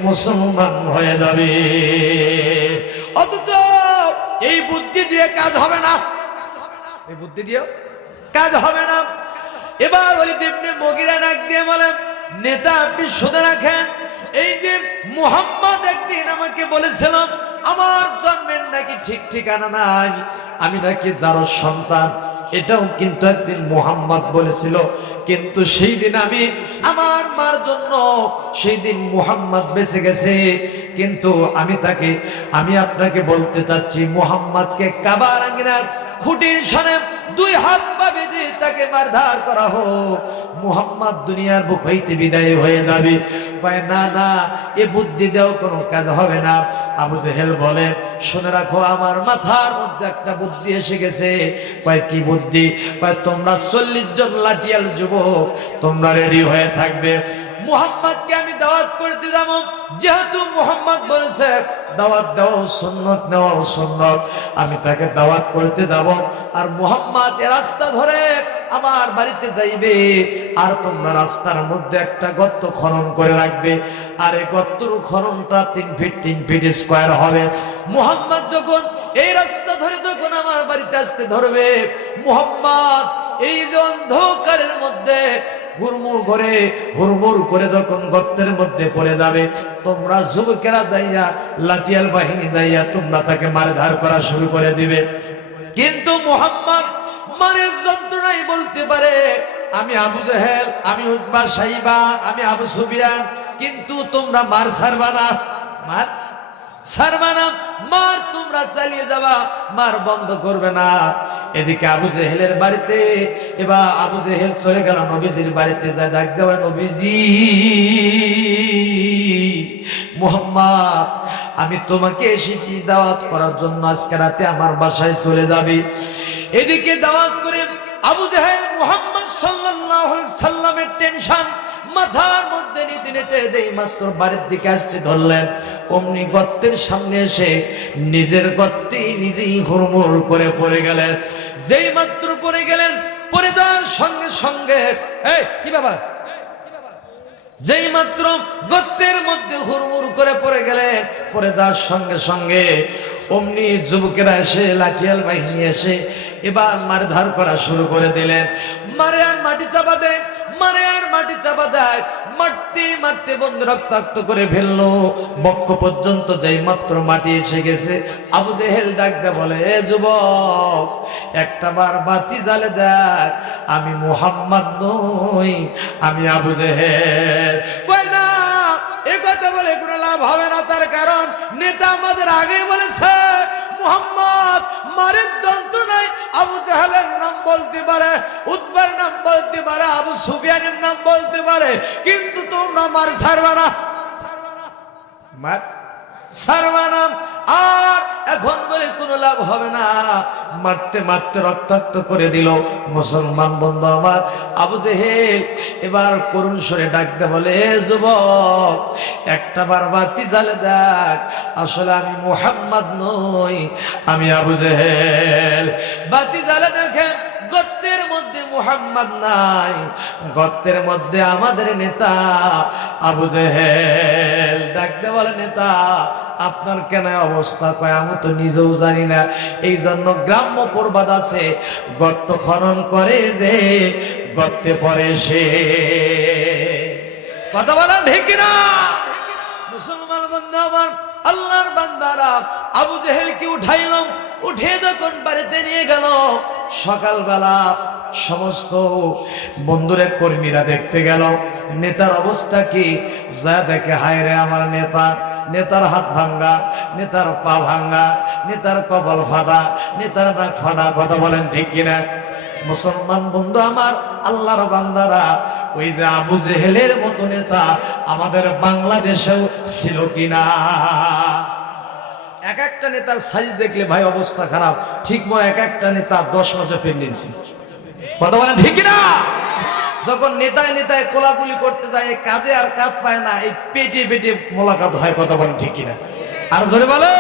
মুসলমান হয়ে যাবে। অথচ এই বুদ্ধি দিয়ে কাজ হবে না, এই বুদ্ধি দিয়ে কাজ হবে না। এবার ওলীদ ইবনে মুগীরা ডাক দিয়ে বলেন, নেতা আপনি শুনে রাখেন, এই যে মুহাম্মদ একদিন আমাকে বলেছিল আমার জন্মের নাকি ঠিক ঠিকানা নাই, আমি নাকি যার সন্তান, এটাও কিন্তু একদিন মুহাম্মদ বলেছিল, কিন্তু সেই দিন আমি আমার মার জন্য সেই দিন মুহাম্মদ বেঁচে গেছে, কিন্তু আমি আপনাকে বলতে চাচ্ছি, মুহাম্মদকে কাবার আঙ্গিনার খুঁটির সামনে 2 হাত পা বেঁধে তাকে মারধর করা হোক, মুহাম্মদ দুনিয়ার বুক হইতে বিদায় হয়ে যাবে। কয় না না, এ বুদ্ধি দেও কোনো কাজ হবে না। আবু জেহেল বলে, শুনে রাখো, আমার মাথার মধ্যে একটা বুদ্ধি এসে গেছে। কয় কি বুদ্ধি? কয় তোমরা 40 জন লাঠিয়াল যুবক তোমরা রেডি হয়ে থাকবে, মুহাম্মদকে আমি দাওয়াত করতে যাব। যেহেতু মুহাম্মদ বলেছে দাওয়াত দেওয়া সুন্নত, নেওয়া সুন্নত, আমি তাকে দাওয়াত করতে যাব, আর মুহাম্মদ এ রাস্তা ধরে আমার বাড়িতে যাইবে, আর তোমরা রাস্তার মধ্যে একটা গর্ত খনন করে রাখবে, আর এই গর্তর খননটা 3 ফিট 3 ফিট স্কয়ার হবে। মুহাম্মদ যখন এই রাস্তা ধরে যখন আমার বাড়িতে আসতে ধরবে, মুহাম্মদ এই যে অন্ধকারের মধ্যে হুড়মুড় করে যখন গর্তের মধ্যে পড়ে যাবে, তোমরা যুবকেরা দাইয়া, লাঠিয়াল বাহিনী দাইয়া তোমরা তাকে মারধর করা শুরু করে দিবে। কিন্তু মুহাম্মদ মারের যন্ত্রণাই বলতে পারে, আমি আবু জেহেল, আমি উতবা সাইবা, আমি আবু সুফিয়ান, কিন্তু তোমরা মার ছাড়বা না, মার ছাড়বা না, মার তোমরা চালিয়ে যাবা, মার বন্ধ করবে না। এদিকে আবু জেহেলের বাড়িতে, এবার আবু জেহেল চলে গেল নবীজির বাড়িতে, যা ডাক দেওয়া, নবীজি মুহাম্মদ, আমি তোমাকে এসেছি দাওয়াত করার জন্য, আজকে রাতে আমার বাসায় চলে যাবে। এদিকে দাওয়াত করে আবু জেহেল মুহাম্মদ সাল্লাল্লাহু আলাইহি সাল্লামের টেনশন মাথার মধ্যে নিতে নিতে যেই মাত্র বাড়ির দিকে আসতে ধরলেন, অমনি গর্তের সামনে এসে নিজের গর্তে নিজেই হুড়মুড় করে পড়ে গেলেন। যেই মাত্র পড়ে গেলেন, পড়ে যাওয়ার সঙ্গে সঙ্গে, এই কি ব্যাপার, যেই মাত্র গর্তের মধ্যে হুড়মুড় করে পড়ে গেলেন, পড়ে যাওয়ার সঙ্গে সঙ্গে অমনি যুবকেরা এসে, লাঠিয়াল বাহিনী এসে এবার মারধর করা শুরু করে দিলেন। মারে আর মাটি চাপা দেন, মারে আর মাটি চাপা দেয়, মারতে মারতে বন্ধু রক্তাক্ত করে ফেললো, বক্ষ পর্যন্ত যাই মাত্র মাটি এসে গেছে। আবু জেহেল ডাকতে বলে, এ যুবক, একটা বার বাতি জ্বালে দেখ, আমি মুহাম্মদ নই, আমি আবু জেহেল। কই না, এ কথা বলে কোনো লাভ হবে না, তার কারণ নেতা আমাদের আগেই বলেছে মুহাম্মদ মারের যন্ত্রণায় আবু জাহেলের নাম বলতে পারে, উতবার নাম বলতে পারে, আবু সুফিয়ানের নাম বলতে পারে, কিন্তু তোমরা মার ছাড়বা না, মার ছাড়বা না। আর এখন বলে কোনো লাভ হবে না, মারতে মারতে রক্তাক্ত করে দিল। মুসলমান বন্ধু আমার, আবু জেহেল এবার করুণ স্বরে ডাকতে বলে, হে যুবক, একটা বার বাতি জ্বালে দেখ, আসলে আমি মুহাম্মদ নই, আমি আবু জেহেল। বাতি জ্বালে দেখেন গর্তের মধ্যে মুহাম্মদ নাই, গর্তের মধ্যে আমাদের নেতা আবু জেহেল। ডাকতে বলে, নেতা আপনার কেন অবস্থা? কয়, আমি তো নিজেও জানি না, এই জন্য গ্রাম্য প্রবাদ আছে, গর্ত খনন করে যে গর্তে পড়ে সে। কথা বলেন ঠিক না? মুসলমান বন্ধু আমার, আল্লাহর বান্দারা আবু জেহেলকে উঠাইল, উঠে যখন বাড়িতে নিয়ে গেল, সকালবেলা সমস্ত বন্ধুরা কর্মীরা দেখতে গেল নেতার অবস্থা কি। যা দেখে, হায় রে আমার নেতা, নেতার হাত ভাঙ্গা, নেতার পা ভাঙ্গা, নেতার কপাল ফাটা, নেতার নাক ফাটা। কথা বলেন ঠিক কিনা? মুসলমান বন্ধু আমার, আল্লাহর বান্দারা, ওই যে আবু জেহেলের মতো নেতা আমাদের বাংলাদেশেও ছিল কিনা? এক একটা নেতার সাইজ দেখলে ভাই অবস্থা খারাপ, ঠিক মনে এক একটা নেতা 10 মাসে প্রেগন্যান্সি। কথা বলেন ঠিক কিনা? যখন নেতায় নেতায় কোলাকুলি করতে যায়, কাঁধে আর কাঁধ পায় না, এই পেটে পেটে মোলাকাত হয়। কথা বলেন ঠিক কিনা? আর জোরে বলে।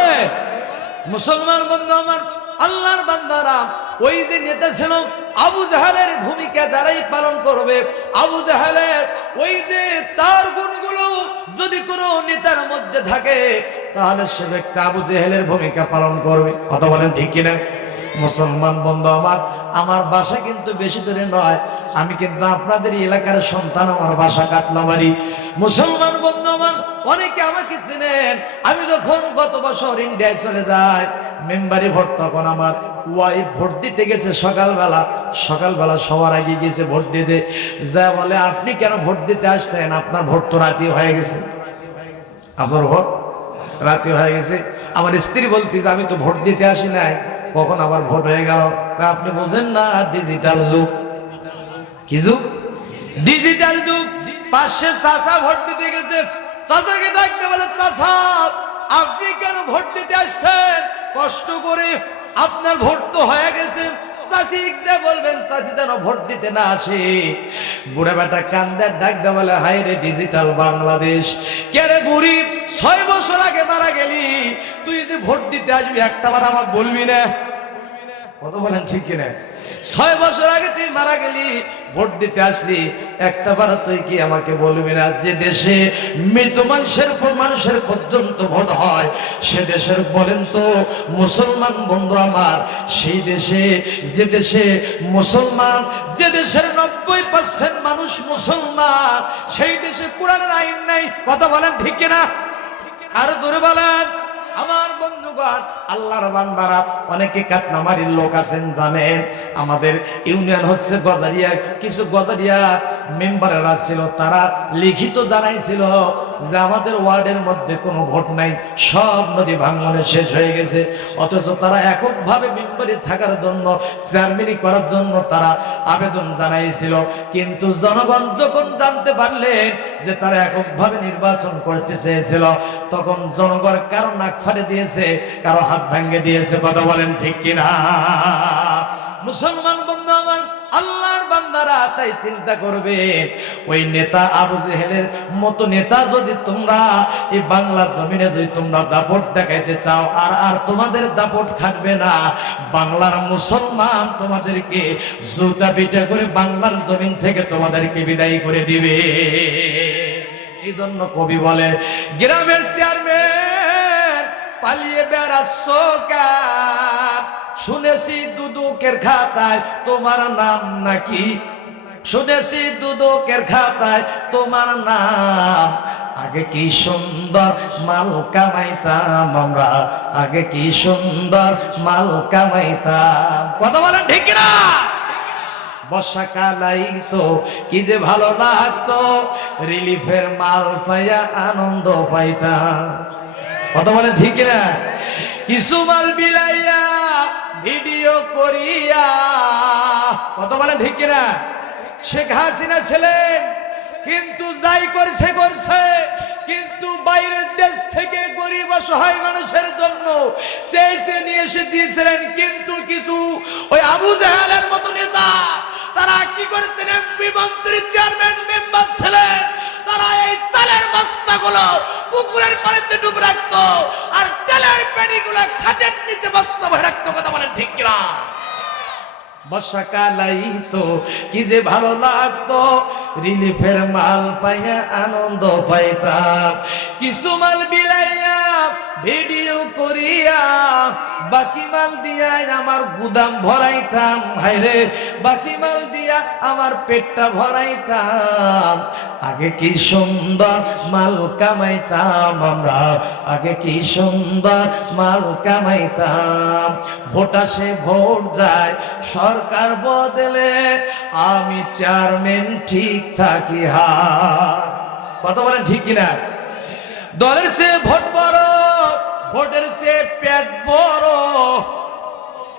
মুসলমান বন্ধু আমার, আল্লাহর বান্দারা, ওই যে নেতা ছিল আবু জাহেলের ভূমিকা যারাই পালন করবে, আবু জাহেলের ওই যে তার গুণগুলো যদি কোনো নেতার মধ্যে থাকে, তাহলে সে ব্যক্তি আবু জাহেলের ভূমিকা পালন করবে। কথা বলেন ঠিক কিনা? মুসলমান বন্ধু আমার, আমার বাসা কিন্তু বেশি দূরে নয়, আমি কিন্তু আপনাদের এলাকার সন্তান, আমার বাসা কাটলাবাড়ি। মুসলমান বন্ধু আমার, অনেকে আমাকে চিনেন, আমি যখন গত বছর ইন্ডিয়ায় চলে যাই মেম্বারি ভোট, তখন আমার ওয়াইফ ভোট দিতে গেছে সকালবেলা সবার আগে গেছে ভোট দিতে। যা বলে, আপনি কেন ভোট দিতে আসছেন? আপনার ভোট তো রাতি হয়ে গেছে। আপনার ভোট রাতি হয়ে গেছে। আমার স্ত্রী বলতেছে, আমি তো ভোট দিতে আসি নাই, কখন আবার ভোট হয়ে গেল? আপনি বুঝেন না, ডিজিটাল যুগ। কি যুগ? ডিজিটাল যুগ। পাশে চাচা ভোট দিতে গেছে, চাচাকে ডাকতে বলে, চাচা আপনি কেন ভোট দিতে আসছেন? কষ্ট করে আপনার ভোট তো হয়ে গেছে। চাচি যে বলবেন, চাচি যেন ভোট দিতে না আসে। বুড়া বেটা কান্দার ডাকতে বলে, হায় রে ডিজিটাল বাংলাদেশ, কে রে বুড়ি, 6 বছর আগে মারা গেলি, তুই যে ভোট দিতে আসবি একটা বার আমাকে বলবি না? কত বলেন ঠিক কিনা? 6 বছর আগে তুই মারা গেলি, ভোট দিতে আসলি, একটা বার তুই কি আমাকে বলবি না? যে দেশে মৃত মানুষের পর্যন্ত ভোট হয়, সে দেশের বলেন তো মুসলমান বন্ধু আমার, সেই দেশে, যে দেশে মুসলমান, যে দেশের 90% মানুষ মুসলমান, সেই দেশে কোরআনের আইন নাই। কথা বলেন ঠিক কিনা? আর জোরে বলেন। আমার বন্ধুগণ, আল্লাহর বান্দারা, অনেকে কাটনামারির লোক আছেন জানেন, আমাদের ইউনিয়ন হচ্ছে গদারিয়া, কিছু গদারিয়া মেম্বারেরা ছিল, তারা লিখিত জানাইছিল যে আমাদের ওয়ার্ডের মধ্যে কোনো ভোট নাই, সব নদী ভাঙনে শেষ হয়ে গেছে। অথচ তারা এককভাবে মেম্বারে থাকার জন্য, চেয়ারম্যানি করার জন্য তারা আবেদন জানাইছিল। কিন্তু জনগণ যখন জানতে পারলেন যে তারা এককভাবে নির্বাচন করতে চেয়েছিল, তখন জনগণ কারো নাক ফাটে দিয়েছে, কারো হাত ভাঙে দিয়েছে। কথা বলেন ঠিক কিনা? মুসলমান বন্ধু আমার, আল্লাহর বান্দারা, তাই চিন্তা করবে, ওই নেতা আবু জেহেলের মতো নেতা যদি তোমরা এই বাংলা জমিনে যদি তোমরা দাপট দেখাইতে চাও, আর তোমাদের দাপট খাটবে না, বাংলার মুসলমান তোমাদেরকে জুতা পিটা করে বাংলার জমিন থেকে তোমাদেরকে বিদায় করে দিবে। এই জন্য কবি বলে, গ্রামের চেয়ারম্যান পালিয়ে বেড়াচ্ছ কেন? শুনেছি দুদকের খাতায় তোমার নাম নাকি শুনেছি দুদকের খাতায় তোমার নাম। আগে কি সুন্দর মাল কামাইতাম আমরা, আগে কি সুন্দর মাল কামাইতাম। কথা বলেন ঠিক কিনা? বর্ষাকালাই তো কি যে ভালো লাগতো, রিলিফের মাল পাইয়া আনন্দ পাইতাম। কথা বলেন ঠিক কিনা? কিছু মাল বিলাইয়া ভিডিও করিয়া, কথা বলেন ঠিক কিনা? শেখ হাসিনা ছিলেন, কিন্তু যাই করছে করছে, কিন্তু বাইরের দেশ থেকে গরিব অসহায় মানুষের জন্য সেই নিয়ে এসে দিয়েছিলেন। কিন্তু কিছু ওই আবু জাহেলের মতো নেতা, তারা কি করেছেন? এমপি মন্ত্রী চেয়ারম্যান মেম্বার ছিলেন, তারা এই চালের বস্তাগুলো পুকুরের পানিতে ডুব রাখতো, আর তেলের পেটিগুলো খাটের নিচে বস্তা ভরে রাখতো। কথা বলেন ঠিক কিনা? বর্ষাকালাই তো কি যে ভালো লাগতো, রিলিফের মাল পাইয়া আনন্দ পাইতাম। কিছু মাল বিলাইয়া ভিডিও করিয়া বাকি মাল দিয়া আমার গুদাম ভরাইতাম। ভাইরে, বাকি মাল দিয়া আমার পেটটা ভরাইতাম। আগে কি সুন্দর মাল কামাইতাম আমরা, আগে কি সুন্দর মাল কামাইতাম। ভোট আসে ভোট যায়, সরকার বদলে আমি চেয়ারম্যান ঠিক থাকি হার। কথা বলেন ঠিক কিনা? দলের সে ভোট বড়, ভোটের সে পেট বড়।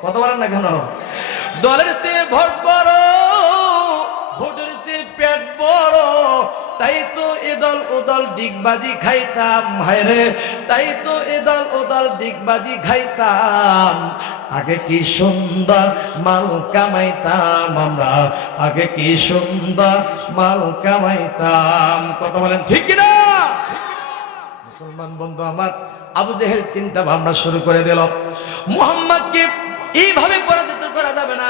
কথা বলেন না কেন? দলের সে ভোট বড়, ভোটের চেয়ে পেট বড়। তাই তো এ দল ও দল ডিগবাজি খাইতাম। ভাইরে, তাই তো এ দল ও দল ডিগবাজি খাইতাম। আগে কি সুন্দর মাল কামাইতাম আমরা, আগে কি সুন্দর মাল কামাইতাম। কথা বলেন ঠিক কিনা? মুসলমান বন্ধু আমার, আবু জেহেল চিন্তা ভাবনা শুরু করে দিল, মুহাম্মদকে এইভাবে পরাজিত করা যাবে না,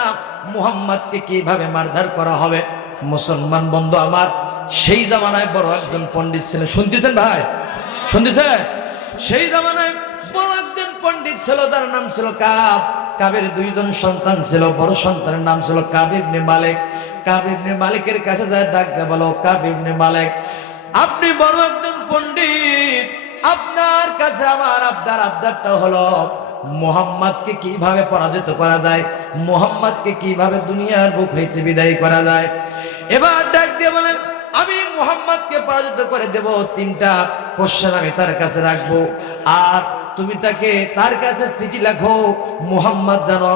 মুহাম্মদকে কিভাবে মারধর করা হবে। মুসলমান বন্ধু আমার, সেই জামানায় বড় একজন পণ্ডিত ছিলেন। শুনতেছেন ভাই? শুনতেছেন? সেই জামানায় বড় একজন পণ্ডিত ছিল, তার নাম ছিল কাব। কাবের দুইজন সন্তান ছিল, বড় সন্তানের নাম ছিল কাব ইবনে মালিক। কাব ইবনে মালিকের কাছে যায় ডাক দেয়, বলো কাব ইবনে মালিক, আপনি বড় একজন পণ্ডিত, আপনার কাছে আমার আবদারটা হলো মুহাম্মদকে কিভাবে পরাজিত করা যায়, মুহাম্মদকে কিভাবে দুনিয়ার বুক হইতে বিদায় করা যায়। এবার ডাক দিয়ে বলেন, আমি মুহাম্মদকে পরাজিত করে দেব, 3টা কোশ্চেন আমি তার কাছে রাখবো, আর তুমি তার কাছে চিঠি লেখো, মুহাম্মদ জানো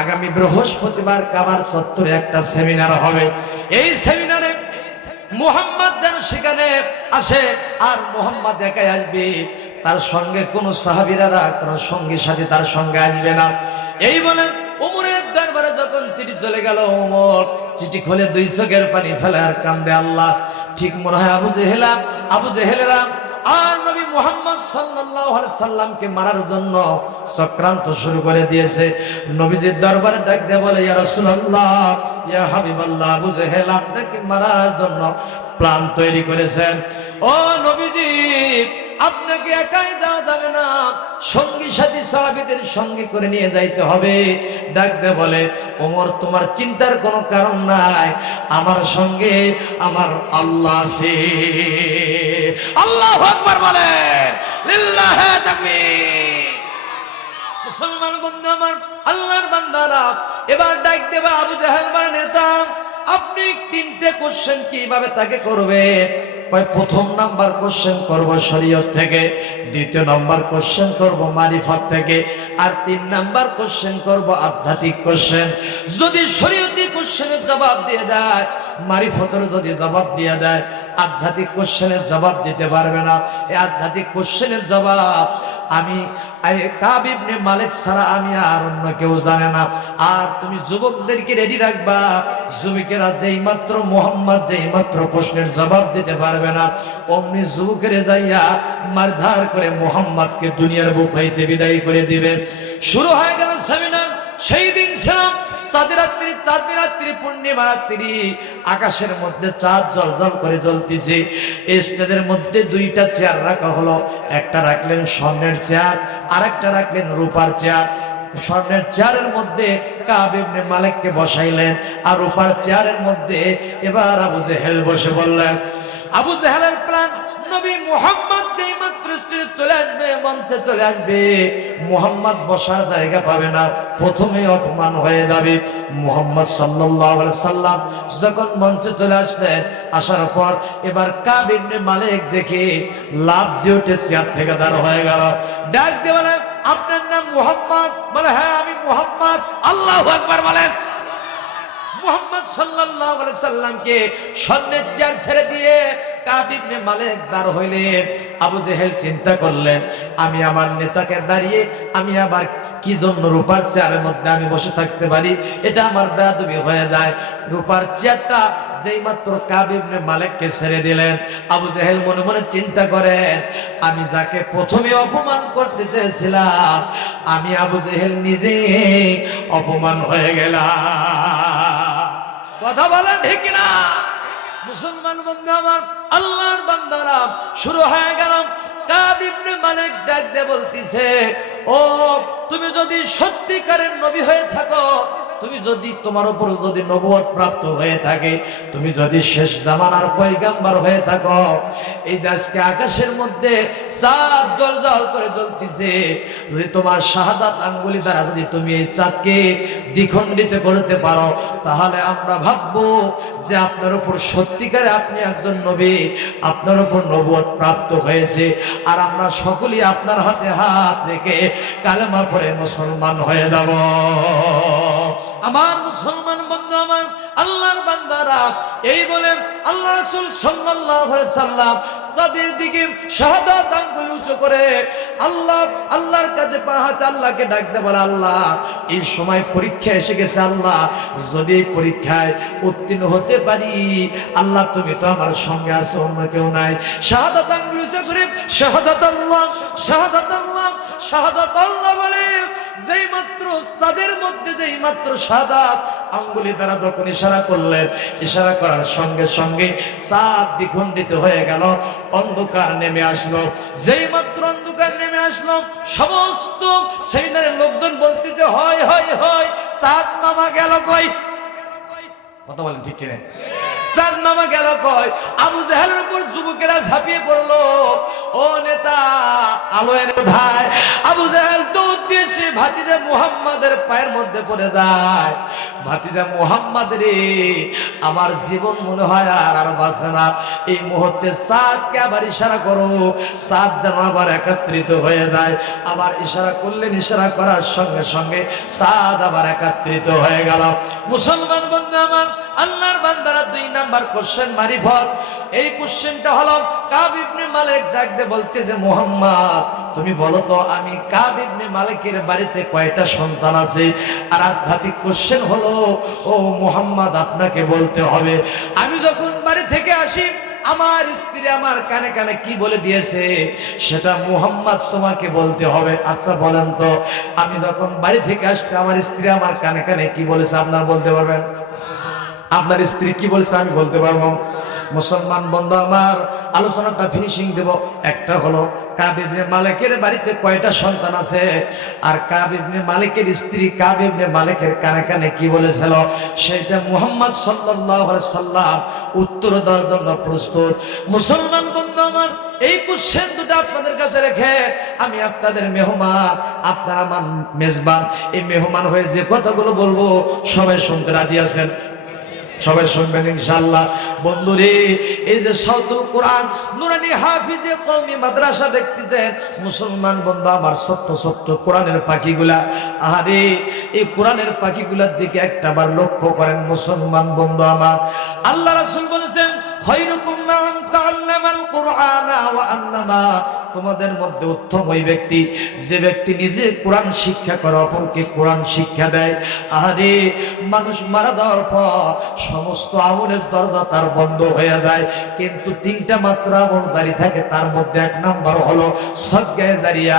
আগামী বৃহস্পতিবার কাবার চত্বরে একটা সেমিনার হবে, এই সেমিনারে মুহাম্মদ যেন সেখানে আসে, আর মুহাম্মদ একাই আসবে, তার সঙ্গে কোনো সাহাবীরা কোনো সঙ্গী সাথী তার সঙ্গে আসবে না। এই বলে ওমরের দরবারে যখন চিঠি চলে গেল, ওমর চিঠি খুলে 2 চোখের পানি ফেলে আর কান্দে। আল্লাহ, ঠিক মনে হয় আবু জেহেলেরা আর নবী মুহাম্মদ সাল্লাল্লাহু আলাইহি সাল্লামকে মারার জন্য চক্রান্ত শুরু করে দিয়েছে। নবীজির দরবারে ডাক দিয়ে বলে, ইয়া রাসূলুল্লাহ, ইয়া হাবিবাল্লাহ, আবু জেহেল আপনাকে মারার জন্য প্ল্যান তৈরি করেছেন। ও নবীজি, আপনাকে একাই যাওয়া যাবে না, সঙ্গী সাথী সাহাবীদের সঙ্গে করে নিয়ে যাইতে হবে। ডাক দিয়ে বলে, ওমর তোমার চিন্তার কোনো কারণ নাই, আমার সঙ্গে আমার আল্লাহ আছে। আল্লাহু আকবার বলে, লিল্লাহি তাকবীর। মুসলমান বন্ধু আমার, আল্লাহর বান্দারা, এবার ডাক দেবা আবু জাহেল মানে নেতা, আপনি 3টে কোশ্চেন কিভাবে তাকে করবে। প্রথম নাম্বার কোশ্চেন করব শরীয়ত থেকে, দ্বিতীয় নাম্বার কোশ্চেন করব মারিফত থেকে, আর 3 নাম্বার কোশ্চেন করব আধ্যাত্মিক কোশ্চেন। যদি শরীয়তি কোশ্চেনের জবাব দিয়ে দেয়, মারিফতের যদি জবাব দিয়ে দেয়, আধ্যাত্মিক কোশ্চেনের জবাব দিতে পারবে না। এই আধ্যাত্মিক কোশ্চেনের জবাব আমি কাব ইবনে মালিক ছাড়া আমি আর অন্য কেউ জানে না। আর তুমি যুবকদেরকে রেডি রাখবা, যুবকেরা যেই মাত্র মুহাম্মদ যেই মাত্র প্রশ্নের জবাব দিতে পারবে না, অমনি যুবকের যাইয়া মারধার করে মুহাম্মদকে দুনিয়ার বুক হইতে বিদায় করে দিবে। শুরু হয়ে গেল সেমিনার। সেই দিন ছিলাম চাঁদ রাত্রি পূর্ণিমা রাত্রি, আকাশের মধ্যে চাঁদ জল করে জ্বলতেছে। এই স্টেজের মধ্যে 2টা চেয়ার রাখা হলো, একটা রাখলেন স্বর্ণের চেয়ার, আর একটা রাখলেন রূপার চেয়ার। স্বর্ণের চেয়ারের মধ্যে কাব ইবনে মালিককে বসাইলেন, আর রূপার চেয়ারের মধ্যে এবার আবু জেহেল বসে বললেন। আবু জেহেলের প্ল্যান, নবী মুহাম্মদ যেই মাত্র স্টেজে চলে আসবে, মঞ্চে চলে আসবে, মুহাম্মদ বসার জায়গা পাবে না, প্রথমে অপমান হয়ে যাবে। মুহাম্মদ সাল্লাল্লাহু আলাইহি সাল্লাম যখন মঞ্চে চলে আসলেন, আসার পর এবার কাব ইবনে মালিক দেখে লাফ দিয়ে উঠে চেয়ার থেকে দাঁড় হয়ে গেল। ডাক দিয়ে বলে, আপনার নাম মুহাম্মদ? বলে, হ্যাঁ আমি মুহাম্মদ। আল্লাহু আকবার বলেন। মুহাম্মদ সাল্লাল্লাহু আলাইহি সাল্লামকে স্বর্ণের চেয়ার ছেড়ে দিয়ে কাব ইবনে মালিক দাঁড় হইলেন। আবু জেহেল চিন্তা করলেন, আমি আমার নেতাকে দাঁড়িয়ে আমি আবার কি জন্য রূপার চেয়ারের মধ্যে আমি বসে থাকতে পারি? এটা আমার বেয়াদবি হয়ে যায়। রূপার চেয়ারটা যেই মাত্র কাব ইবনে মালিককে ছেড়ে দিলেন, আবু জেহেল মনে মনে চিন্তা করেন, আমি যাকে প্রথমে অপমান করতে চেয়েছিলাম, আমি আবু জেহেল নিজে অপমান হয়ে গেলাম। কথা বলেন ঠিক না? মুসলমান বন্ধু আমার, আল্লাহর বান্দারা, শুরু হয়ে গেল। কাব ইবনে মালিক ডাক দিয়ে বলতিছে, ও তুমি যদি সত্যিকারের নবী হয়ে থাকো, তুমি যদি তোমার উপর যদি নবুয়ত প্রাপ্ত হয়ে থাকে, তুমি যদি শেষ জামানার পয়গাম্বর হয়ে থাকো, এই দেশকে আকাশের মধ্যে চাঁদ জ্বলজ্বল করে জ্বলতিছে, যদি তোমার শাহাদাত আঙ্গুলি দ্বারা যদি তুমি এই চাঁদকে দ্বিখণ্ডিত করতে পারো, তাহলে আমরা ভাববো যে আপনার উপর সত্যিকারে আপনি একজন নবী, আপনার উপর নবুয়ত প্রাপ্ত হয়েছে, আর আমরা সকলেই আপনার হাতে হাত রেখে কালেমা পড়ে মুসলমান হয়ে যাব। আমার মুসলমান বন্ধু আমার, আল্লাহর বান্দারা, এই বলে আল্লাহ রাসূল সাল্লাল্লাহু আলাইহি সাল্লাম চাঁদের দিকে শাহাদাত আঙ্গুল উঁচু করে আল্লাহর কাছে পা হাতে আল্লাহকে ডাকতে বলে, আল্লাহ এই সময় পরীক্ষা এসে গেছে, আল্লাহ যদি এই পরীক্ষায় উত্তীর্ণ হতে পারি, আল্লাহ তুমি তো আমার সঙ্গে আছো, অন্য কেউ নাই। শাহাদাত আঙ্গুল উঁচু করে শাহাদাত আল্লাহ, শাহাদাত আল্লাহ, শাহাদাত আল্লাহ বলে যেই মাত্র চাঁদের মধ্যে যেই মাত্র শাহাদাত আঙ্গুলি দ্বারা যখন ইশারা করলেন, ইশারা করার সঙ্গে সঙ্গে চাঁদ দ্বিখণ্ডিত হয়ে গেল, অন্ধকার নেমে আসলো। যেই মাত্র অন্ধকার নেমে আসলো, সমস্ত সেমিনারের লোকজন বলতে যে হয় হয় হয়, চাঁদ মামা গেল কই? কথা বলেন ঠিক কিনা? চাঁদ মামা গেল কই? আবু জেহেলের উপর যুবকেরা ঝাঁপিয়ে পড়লো, ও নেতা আলো এনে কোথায়? আবু জেহেল দৌড় দিয়ে সে ভাতিজা মুহাম্মাদের পায়ের মধ্যে পড়ে যায়। ভাতিজা মুহাম্মাদ রে, আমার জীবন মনে হয় আর বাঁচে না, এই মুহূর্তে চাঁদকে আবার ইশারা করো, চাঁদ যেন আবার একত্রিত হয়ে যায়। আবার ইশারা করলেন, ইশারা করার সঙ্গে সঙ্গে চাঁদ আবার একত্রিত হয়ে গেল। মুসলমান বন্ধু আমার, আল্লাহর বান্দারা, 2 নাম্বার কোশ্চেন মারিফত। এই কোশ্চেনটা হলো কাব ইবনে মালিক ডাক দিয়ে বলতেছে, মুহাম্মদ তুমি বলো তো, আমি কাব ইবনে মালিকের বাড়িতে কয়টা সন্তান আছে? আর আধ্যাত্মিক কোশ্চেন হলো, ও মুহাম্মদ আপনাকে বলতে হবে, আমি যখন বাড়ি থেকে আসি, আমার স্ত্রী আমার কানে কানে কি বলে দিয়েছে, সেটা মুহাম্মদ তোমাকে বলতে হবে। আচ্ছা বলেন তো, আমি যখন বাড়ি থেকে আসছি, আমার স্ত্রী আমার কানে কানে কি বলেছে, আপনারা বলতে পারবেন? আপনার স্ত্রী কি বলছে আমি বলতে পারবো? মুসলমান বন্ধু আমার, আলোচনাটা ফিনিশিং দেব। একটা হলো কাব ইবনে মালিকের বাড়িতে কয়টা সন্তান আছে, আর কাব ইবনে মালিকের স্ত্রী কাব ইবনে মালিকের কানে কানে কি বলেছিল, সেটা মুহাম্মদ সাল্লাল্লাহু আলাইহি সাল্লাম উত্তর দেওয়ার জন্য প্রস্তুত। মুসলমান বন্ধু আমার, এই কোশ্চেন দুটো আপনাদের কাছে রেখে আমি আপনাদের মেহমান, আপনারা আমার মেজবান, এই মেহমান হয়ে যে কথাগুলো বলবো সবাই শুনতে রাজি আছেন? সবাই শুনবেন ইনশাআল্লাহ। বন্ধুরে, এই যে সাউতুল কোরআন নুরানি হাফিজে কওমি মাদ্রাসা দেখতেছেন, মুসলমান বন্ধু আমার, ছোট্ট ছোট্ট কোরআনের পাখিগুলা, আরে এই কোরআনের পাখিগুলার দিকে একটাবার লক্ষ্য করেন মুসলমান বন্ধু আমার। আল্লাহ রাসূল বলেছেন, খায়রুকুম মান তাআল্লামাল কুরআনা ওয়া আল্লামা, তোমাদের মধ্যে উত্তম ওই ব্যক্তি যে ব্যক্তি নিজে কোরআন শিক্ষা করে, অপরকে কোরআন শিক্ষা দেয়। আরে মানুষ মারা যাওয়ার পর সমস্ত আমলের দরজা তার বন্ধ হয়ে যায়, কিন্তু 3টা মাত্র আমল জারি থাকে, তার মধ্যে 1 নাম্বার হলো সদকায়ে জারিয়া।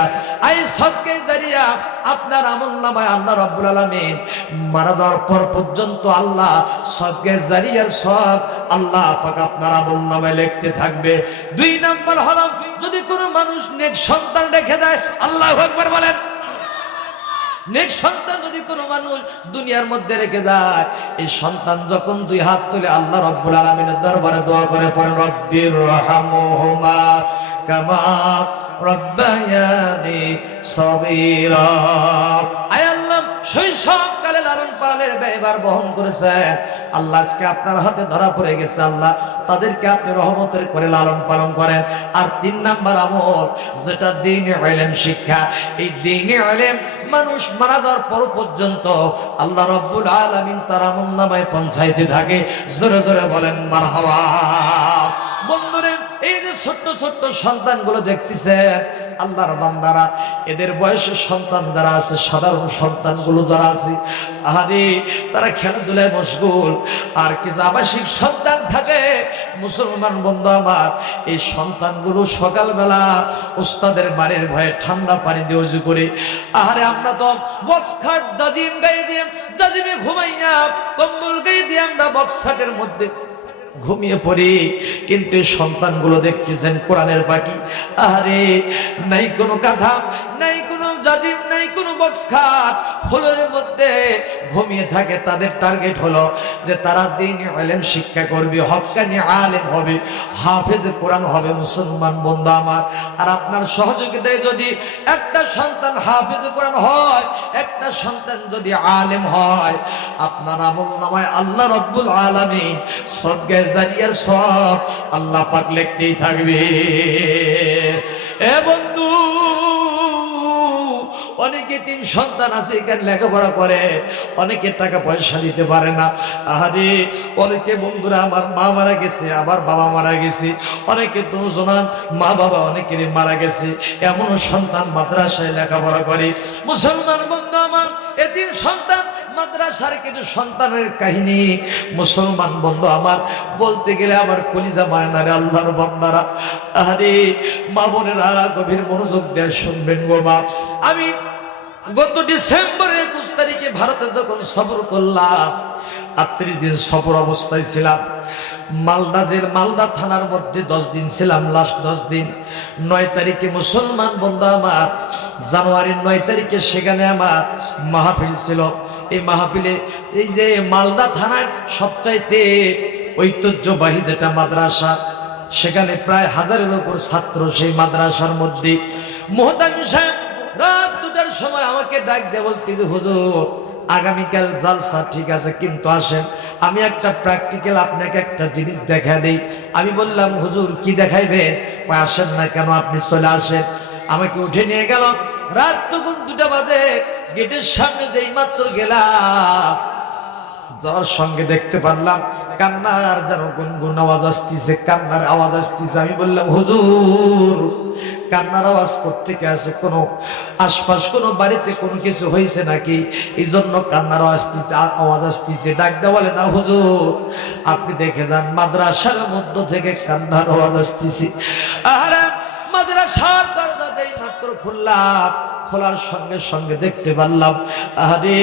এই সদকায়ে জারিয়া আপনার আমলনামায় আল্লাহ রাব্বুল আলামিন মারা যাওয়ার পর পর্যন্ত আল্লাহ সদকায়ে জারিয়ার সব আল্লাহ পাক আপনার আমলনামায় লিখতে থাকবে। 2 নাম্বার হলো যদি কোনো মানুষ নেক সন্তান রেখে দেয়, আল্লাহু আকবার বলেন, নেক সন্তান যদি কোনো মানুষ দুনিয়ার মধ্যে রেখে যায়, এই সন্তান যখন দুই হাত তুলে আল্লাহ রাব্বুল আলামিনের দরবারে দোয়া করে পড়ে, রব্বির রহমহুমা কামা রব্বায়ানি সগীরা। আয় আল্লাহ, শৈশবকালে লালন পালনের ব্যয়ভার বহন করেছেন আল্লাহ, আজকে আপনার হাতে ধরা পড়ে গেছে আল্লাহ, তাদেরকে আপনি রহমতের করে লালন পালন করেন। আর 3 নাম্বার আমল, যেটা দ্বীনে ইলম শিক্ষা। এই দ্বীনে ইলম মানুষ মারা যাওয়ার পর পর্যন্ত আল্লাহ রাব্বুল আলামিন তার আমলনামায় পৌঁছাইতে থাকে। জোরে জোরে বলেন মারহাবা। বন্ধুরে, এই যে ছোট্ট ছোট্ট সন্তানগুলো দেখতেছেন আল্লাহর বান্দারা, এদের বয়সের সন্তান যারা আছে, সাধারণ সন্তানগুলো যারা আছে, আরে তারা খেলাধুলায় মশগুল। আর কিছু আবাসিক সন্তান থাকে, মুসলমান বন্ধু আমার, এই সন্তানগুলো সকালবেলা উস্তাদের বাড়ির ভয়ে ঠান্ডা পানি দিয়ে ওযু করে, আরে আমরা তো বক্স খাট জাজিম গায়ে দিয়ে, জাজিমে ঘুমাইয়া কম্বল গায়ে দিয়ে আমরা বক্স খাটের মধ্যে ঘুমিয়ে পড়ি। কিন্তু সন্তানগুলো দেখতেছেন কোরআনের পাখি, আরে নাই কোনো কাঁথা, নাই কোনো জাজিম, নাই কোনো বক্স খাট, ফ্লোরের মধ্যে ঘুমিয়ে থাকে। তাদের টার্গেট হলো যে তারা দ্বীনে ইলম শিক্ষা করবে, হক্কানি আলেম হবে, হাফেজ কোরআন হবে। মুসলমান বন্ধু আমার, আর আপনার সহযোগিতায় যদি একটা সন্তান হাফেজ কোরআন হয়, একটা সন্তান যদি আলেম হয়, আপনার আমলনামায় আল্লাহ রাব্বুল আলামিন সদকা জারিয়ার সব আল্লাহ পাক লিখতেই থাকবে। এ বন্ধু, অনেকে 3 সন্তান আছে, এখানে লেখাপড়া করে, অনেকে টাকা পয়সা দিতে পারে না। আরে অনেকে বন্ধুরা আমার মা মারা গেছে, আবার বাবা মারা গেছে, অনেকে তো জনান মা বাবা অনেকেরই মারা গেছে, এমনও সন্তান মাদ্রাসায় লেখাপড়া করে। মুসলমান বন্ধু আমার, এতিম সন্তান, মাদ্রাসার কিছু সন্তানের কাহিনী মুসলমান বন্ধু আমার বলতে গেলে আমার কলিজা মানে না রে আল্লাহর বান্দারা। আরে মা বোনেরা গভীর মনোযোগ দিয়ে শুনবেন গো মা। আমি গত ডিসেম্বরে 21 তারিখে ভারতে যখন সফর করলাম, 38 দিন সফর অবস্থায় ছিলাম। মালদা থানার মধ্যে 10 দিন ছিলাম, লাস্ট 10 দিন। 9 তারিখে মুসলমান বন্ধু আমার, জানুয়ারির 9 তারিখে সেখানে আমার মাহফিল ছিল। এই মাহফিলে এই যে মালদা থানার সবচাইতে ঐতিহ্যবাহী যেটা মাদ্রাসা, সেখানে প্রায় 1000-এর উপর ছাত্র সেই মাদ্রাসার মধ্যে। মুহতামিম সাহেব রাত 2টার সময় আমাকে ডাক দিয়ে বলতে, হুজুর আগামীকাল জালসা ঠিক আছে, কিন্তু আসেন আমি একটা প্র্যাকটিক্যাল আপনাকে একটা জিনিস দেখা দেই। আমি বললাম হুজুর কি দেখাইবেন? আসেন না কেন, আপনি চলে আসেন। আমাকে উঠে নিয়ে গেল। রাত তখন 2টা বাজে। গেটের সামনে যেই মাত্র গেলাম, যাওয়ার সঙ্গে দেখতে পারলাম কান্নার যেন গুনগুন আওয়াজ আসতেছে, কান্নার আওয়াজ আসতেছে। আমি বললাম হুজুর কান্নার আওয়াজ কোত্থেকে আসে? কোনো আশপাশ কোনো বাড়িতে কোনো কিছু হয়েছে নাকি, এই জন্য কান্নার আওয়াজ আসতেছে? ডাক দেওয়া বলে না হুজুর, আপনি দেখে যান মাদ্রাসার মধ্য থেকে কান্নার আওয়াজ আসতেছে। আরে মাদ্রাসার দরজা যেই মাত্র খুললাম, খোলার সঙ্গে সঙ্গে দেখতে পারলাম আরে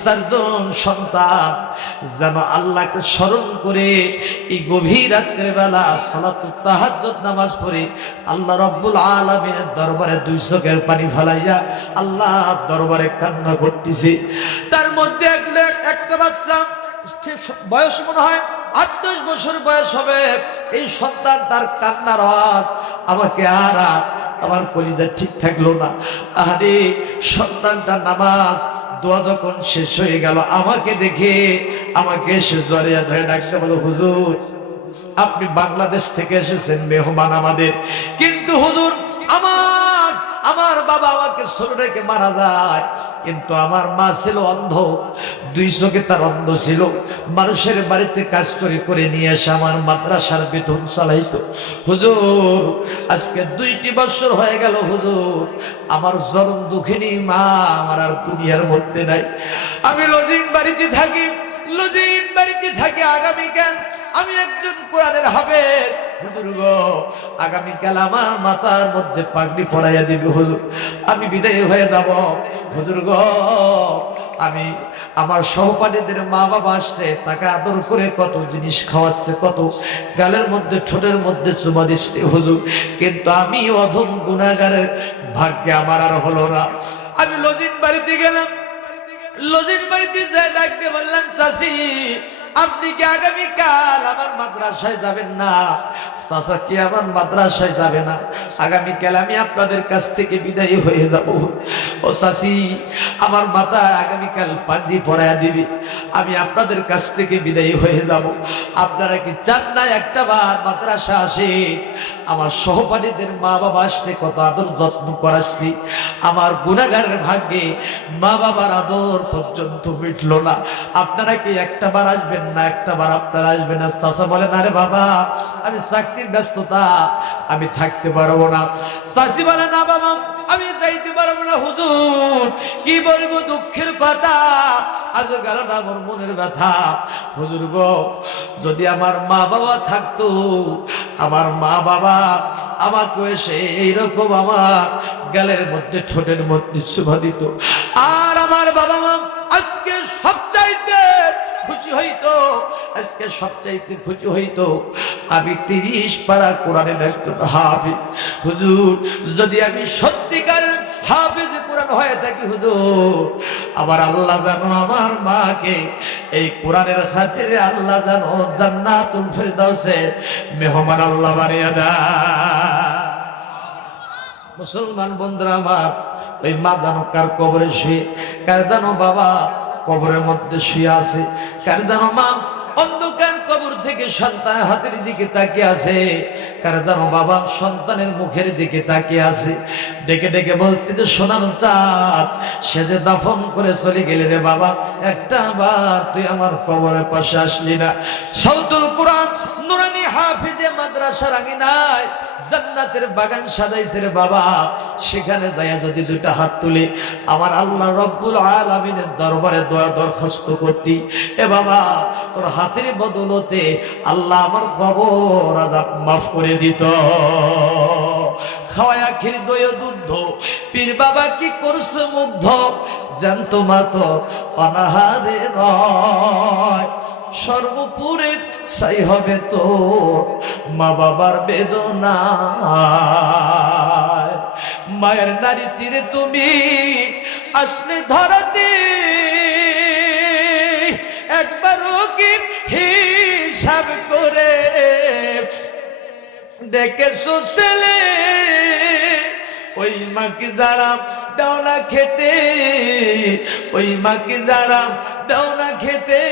4 জন সন্তান যেন আল্লাহকে স্মরণ করে এই গভীর রাত্রের বেলা সালাতুত তাহাজ্জুদ নামাজ পড়ে আল্লাহ রাব্বুল আলামিনের দরবারে 2 চোখের পানি ফেলাইয়া আল্লাহর দরবারে কান্না করতেছে। তার মধ্যে একটা বাচ্চা, বয়স মনে হয় 8-10 বছর বয়স হবে। এই সন্তান, তার কান্নার আওয়াজ আমাকে আর আমার কলিজা ঠিক থাকলো না। আরে সন্তানটা নামাজ দোয়া যখন শেষ হয়ে গেল, আমাকে দেখে আমাকে সে জড়িয়ে ধরে ডাকতে বলো, হুজুর আপনি বাংলাদেশ থেকে এসেছেন, মেহমান আমাদের, কিন্তু হুজুর আমার বাবা আমাকে ছোট রেখে মারা যায়, কিন্তু আমার মা ছিল অন্ধ, 2 চোখে তার অন্ধ ছিল। মানুষের বাড়িতে কাজ করে করে নিয়ে এসে আমার মাদ্রাসার বেতন চালাইতো। হুজুর আজকে 2টি বছর হয়ে গেল হুজুর, আমার জনম দুঃখিনী মা আমার আর দুনিয়ার মধ্যে নাই। আমি লজিং বাড়িতে থাকি। আগামীকাল আমি একজন কোরআনের হাফেজ। হুজুর গো, আগামীকাল আমার মাথার মধ্যে পাগড়ি পরাইয়া দিবি হুজুর, আমি বিদায় হয়ে যাব। হুজুর গো, আমি আমার সহপাঠীদের মা বাবা আসছে, তাকে আদর করে কত জিনিস খাওয়াচ্ছে, কত গালের মধ্যে ঠোঁটের মধ্যে চুমা দিচ্ছে হুজুর, কিন্তু আমি অধম গুনাহগারের ভাগ্যে আমার আর হলো না। আমি লজিন বাড়িতে গেলাম, লজিন বাড়িতে যাই ডাক দিয়ে বললাম, চাচি আপনি কি আগামীকাল আমার মাদ্রাসায় যাবেন না? চাচা কি আমার মাদ্রাসায় যাবে না? আগামীকাল আমি আপনাদের কাছ থেকে বিদায়ী হয়ে যাব। ও চাচি, আমার মাথা আগামীকাল পাগড়ি পরায়া দিবি, আমি আপনাদের কাছ থেকে বিদায়ী হয়ে যাব। আপনারা কি চান না একটা বার মাদ্রাসা আসে? আমার সহপাঠীদের মা বাবা আসতে কত আদর যত্ন করাচ্ছি, আমার গুনাহগারের ভাগ্যে মা বাবার আদর পর্যন্ত মিটলো না। আপনারা কি একটা বার আসবেন না? একটা বার আপনারা আসবেন না? চাচা বলেন, আরে বাবা আমি চাকরির ব্যস্ততা, আমি থাকতে পারবো না। চাচি বলে, না বাবা আমি যাইতে পারবো না। হুজুর কি বলবো, দুঃখের কথা, আজ গেল না আমার মনের ব্যথা। হুজুর গো, যদি আমার মা বাবা থাকতো, আমার মা বাবা আমাকে এসে এইরকম আমার গালের মধ্যে ঠোঁটের মধ্যে শুভা দিত, আর আমার বাবা মা আজকে সবচাইতে খুশি হইতো, আজকে সবচাইতে খুশি হইতো আমি 30 পারা কোরআনের একজন হাফিজ। হুজুর যদি আমি সত্যিকার হাফিজ কোরআন হয়ে থাকি, হুজুর আমার আল্লাহ জানো আমার মাকে এই কোরআনের খাতিরে আল্লাহ জানো জান্নাতুল ফিরদাউসে মেহমান আল্লাহ বানিয়ে দেয়। মুসলমান বন্ধুরা আমার, ওই মা জানো কার কবরে শুয়ে, কার জানো বাবা কবরের মধ্যে শুয়ে আছে, কার জানো মা অন্ধকার কবর থেকে সন্তান হাতের দিকে তাকিয়ে আছে, কার জানো বাবা সন্তানের মুখের দিকে তাকিয়ে আছে, ডেকে ডেকে বলতে যে সোনার চাঁদ সে যে দাফন করে চলে গেলে রে বাবা, একটা বার তুই আমার কবরের পাশে আসলি না। সাউতুল কোরআন নুরানি হাফিজে মাদ্রাসার আঙিনায় জান্নাতের বাগান সাজাইছে রে বাবা, সেখানে যাইয়া যদি দুইটা হাত তুলে আমার আল্লাহ রব্বুল আলামিনের দরবারে দোয়া দরখাস্ত করতি, এ বাবা তোর হাতের বদলতে আল্লাহ আমার কবর আযাব মাফ করে দিত। খাওয়ায়া ক্ষীর দই দুধ পীর বাবা কি করছে মুগ্ধ, জানতো মা তো অনাহারে নয়, সর্বপুরে সাই হবে তো মা বাবার বেদনা। মায়ের নারী চিরে তুমি আসলে ধরাতে, একবারও কি হিসাব করে দেখেছো ছেলে? ওই মাকে যারা দাও না খেতে, ওই মাকে যারা দাও না খেতে,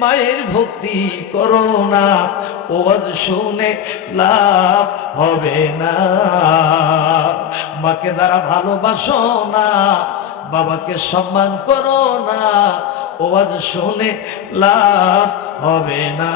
মায়ের ভক্তি করো না, ওয়াজ শুনে লাভ হবে না। মাকে যারা ভালোবাসো না, বাবাকে সম্মান করো না, ওয়াজ শুনে লাভ হবে না।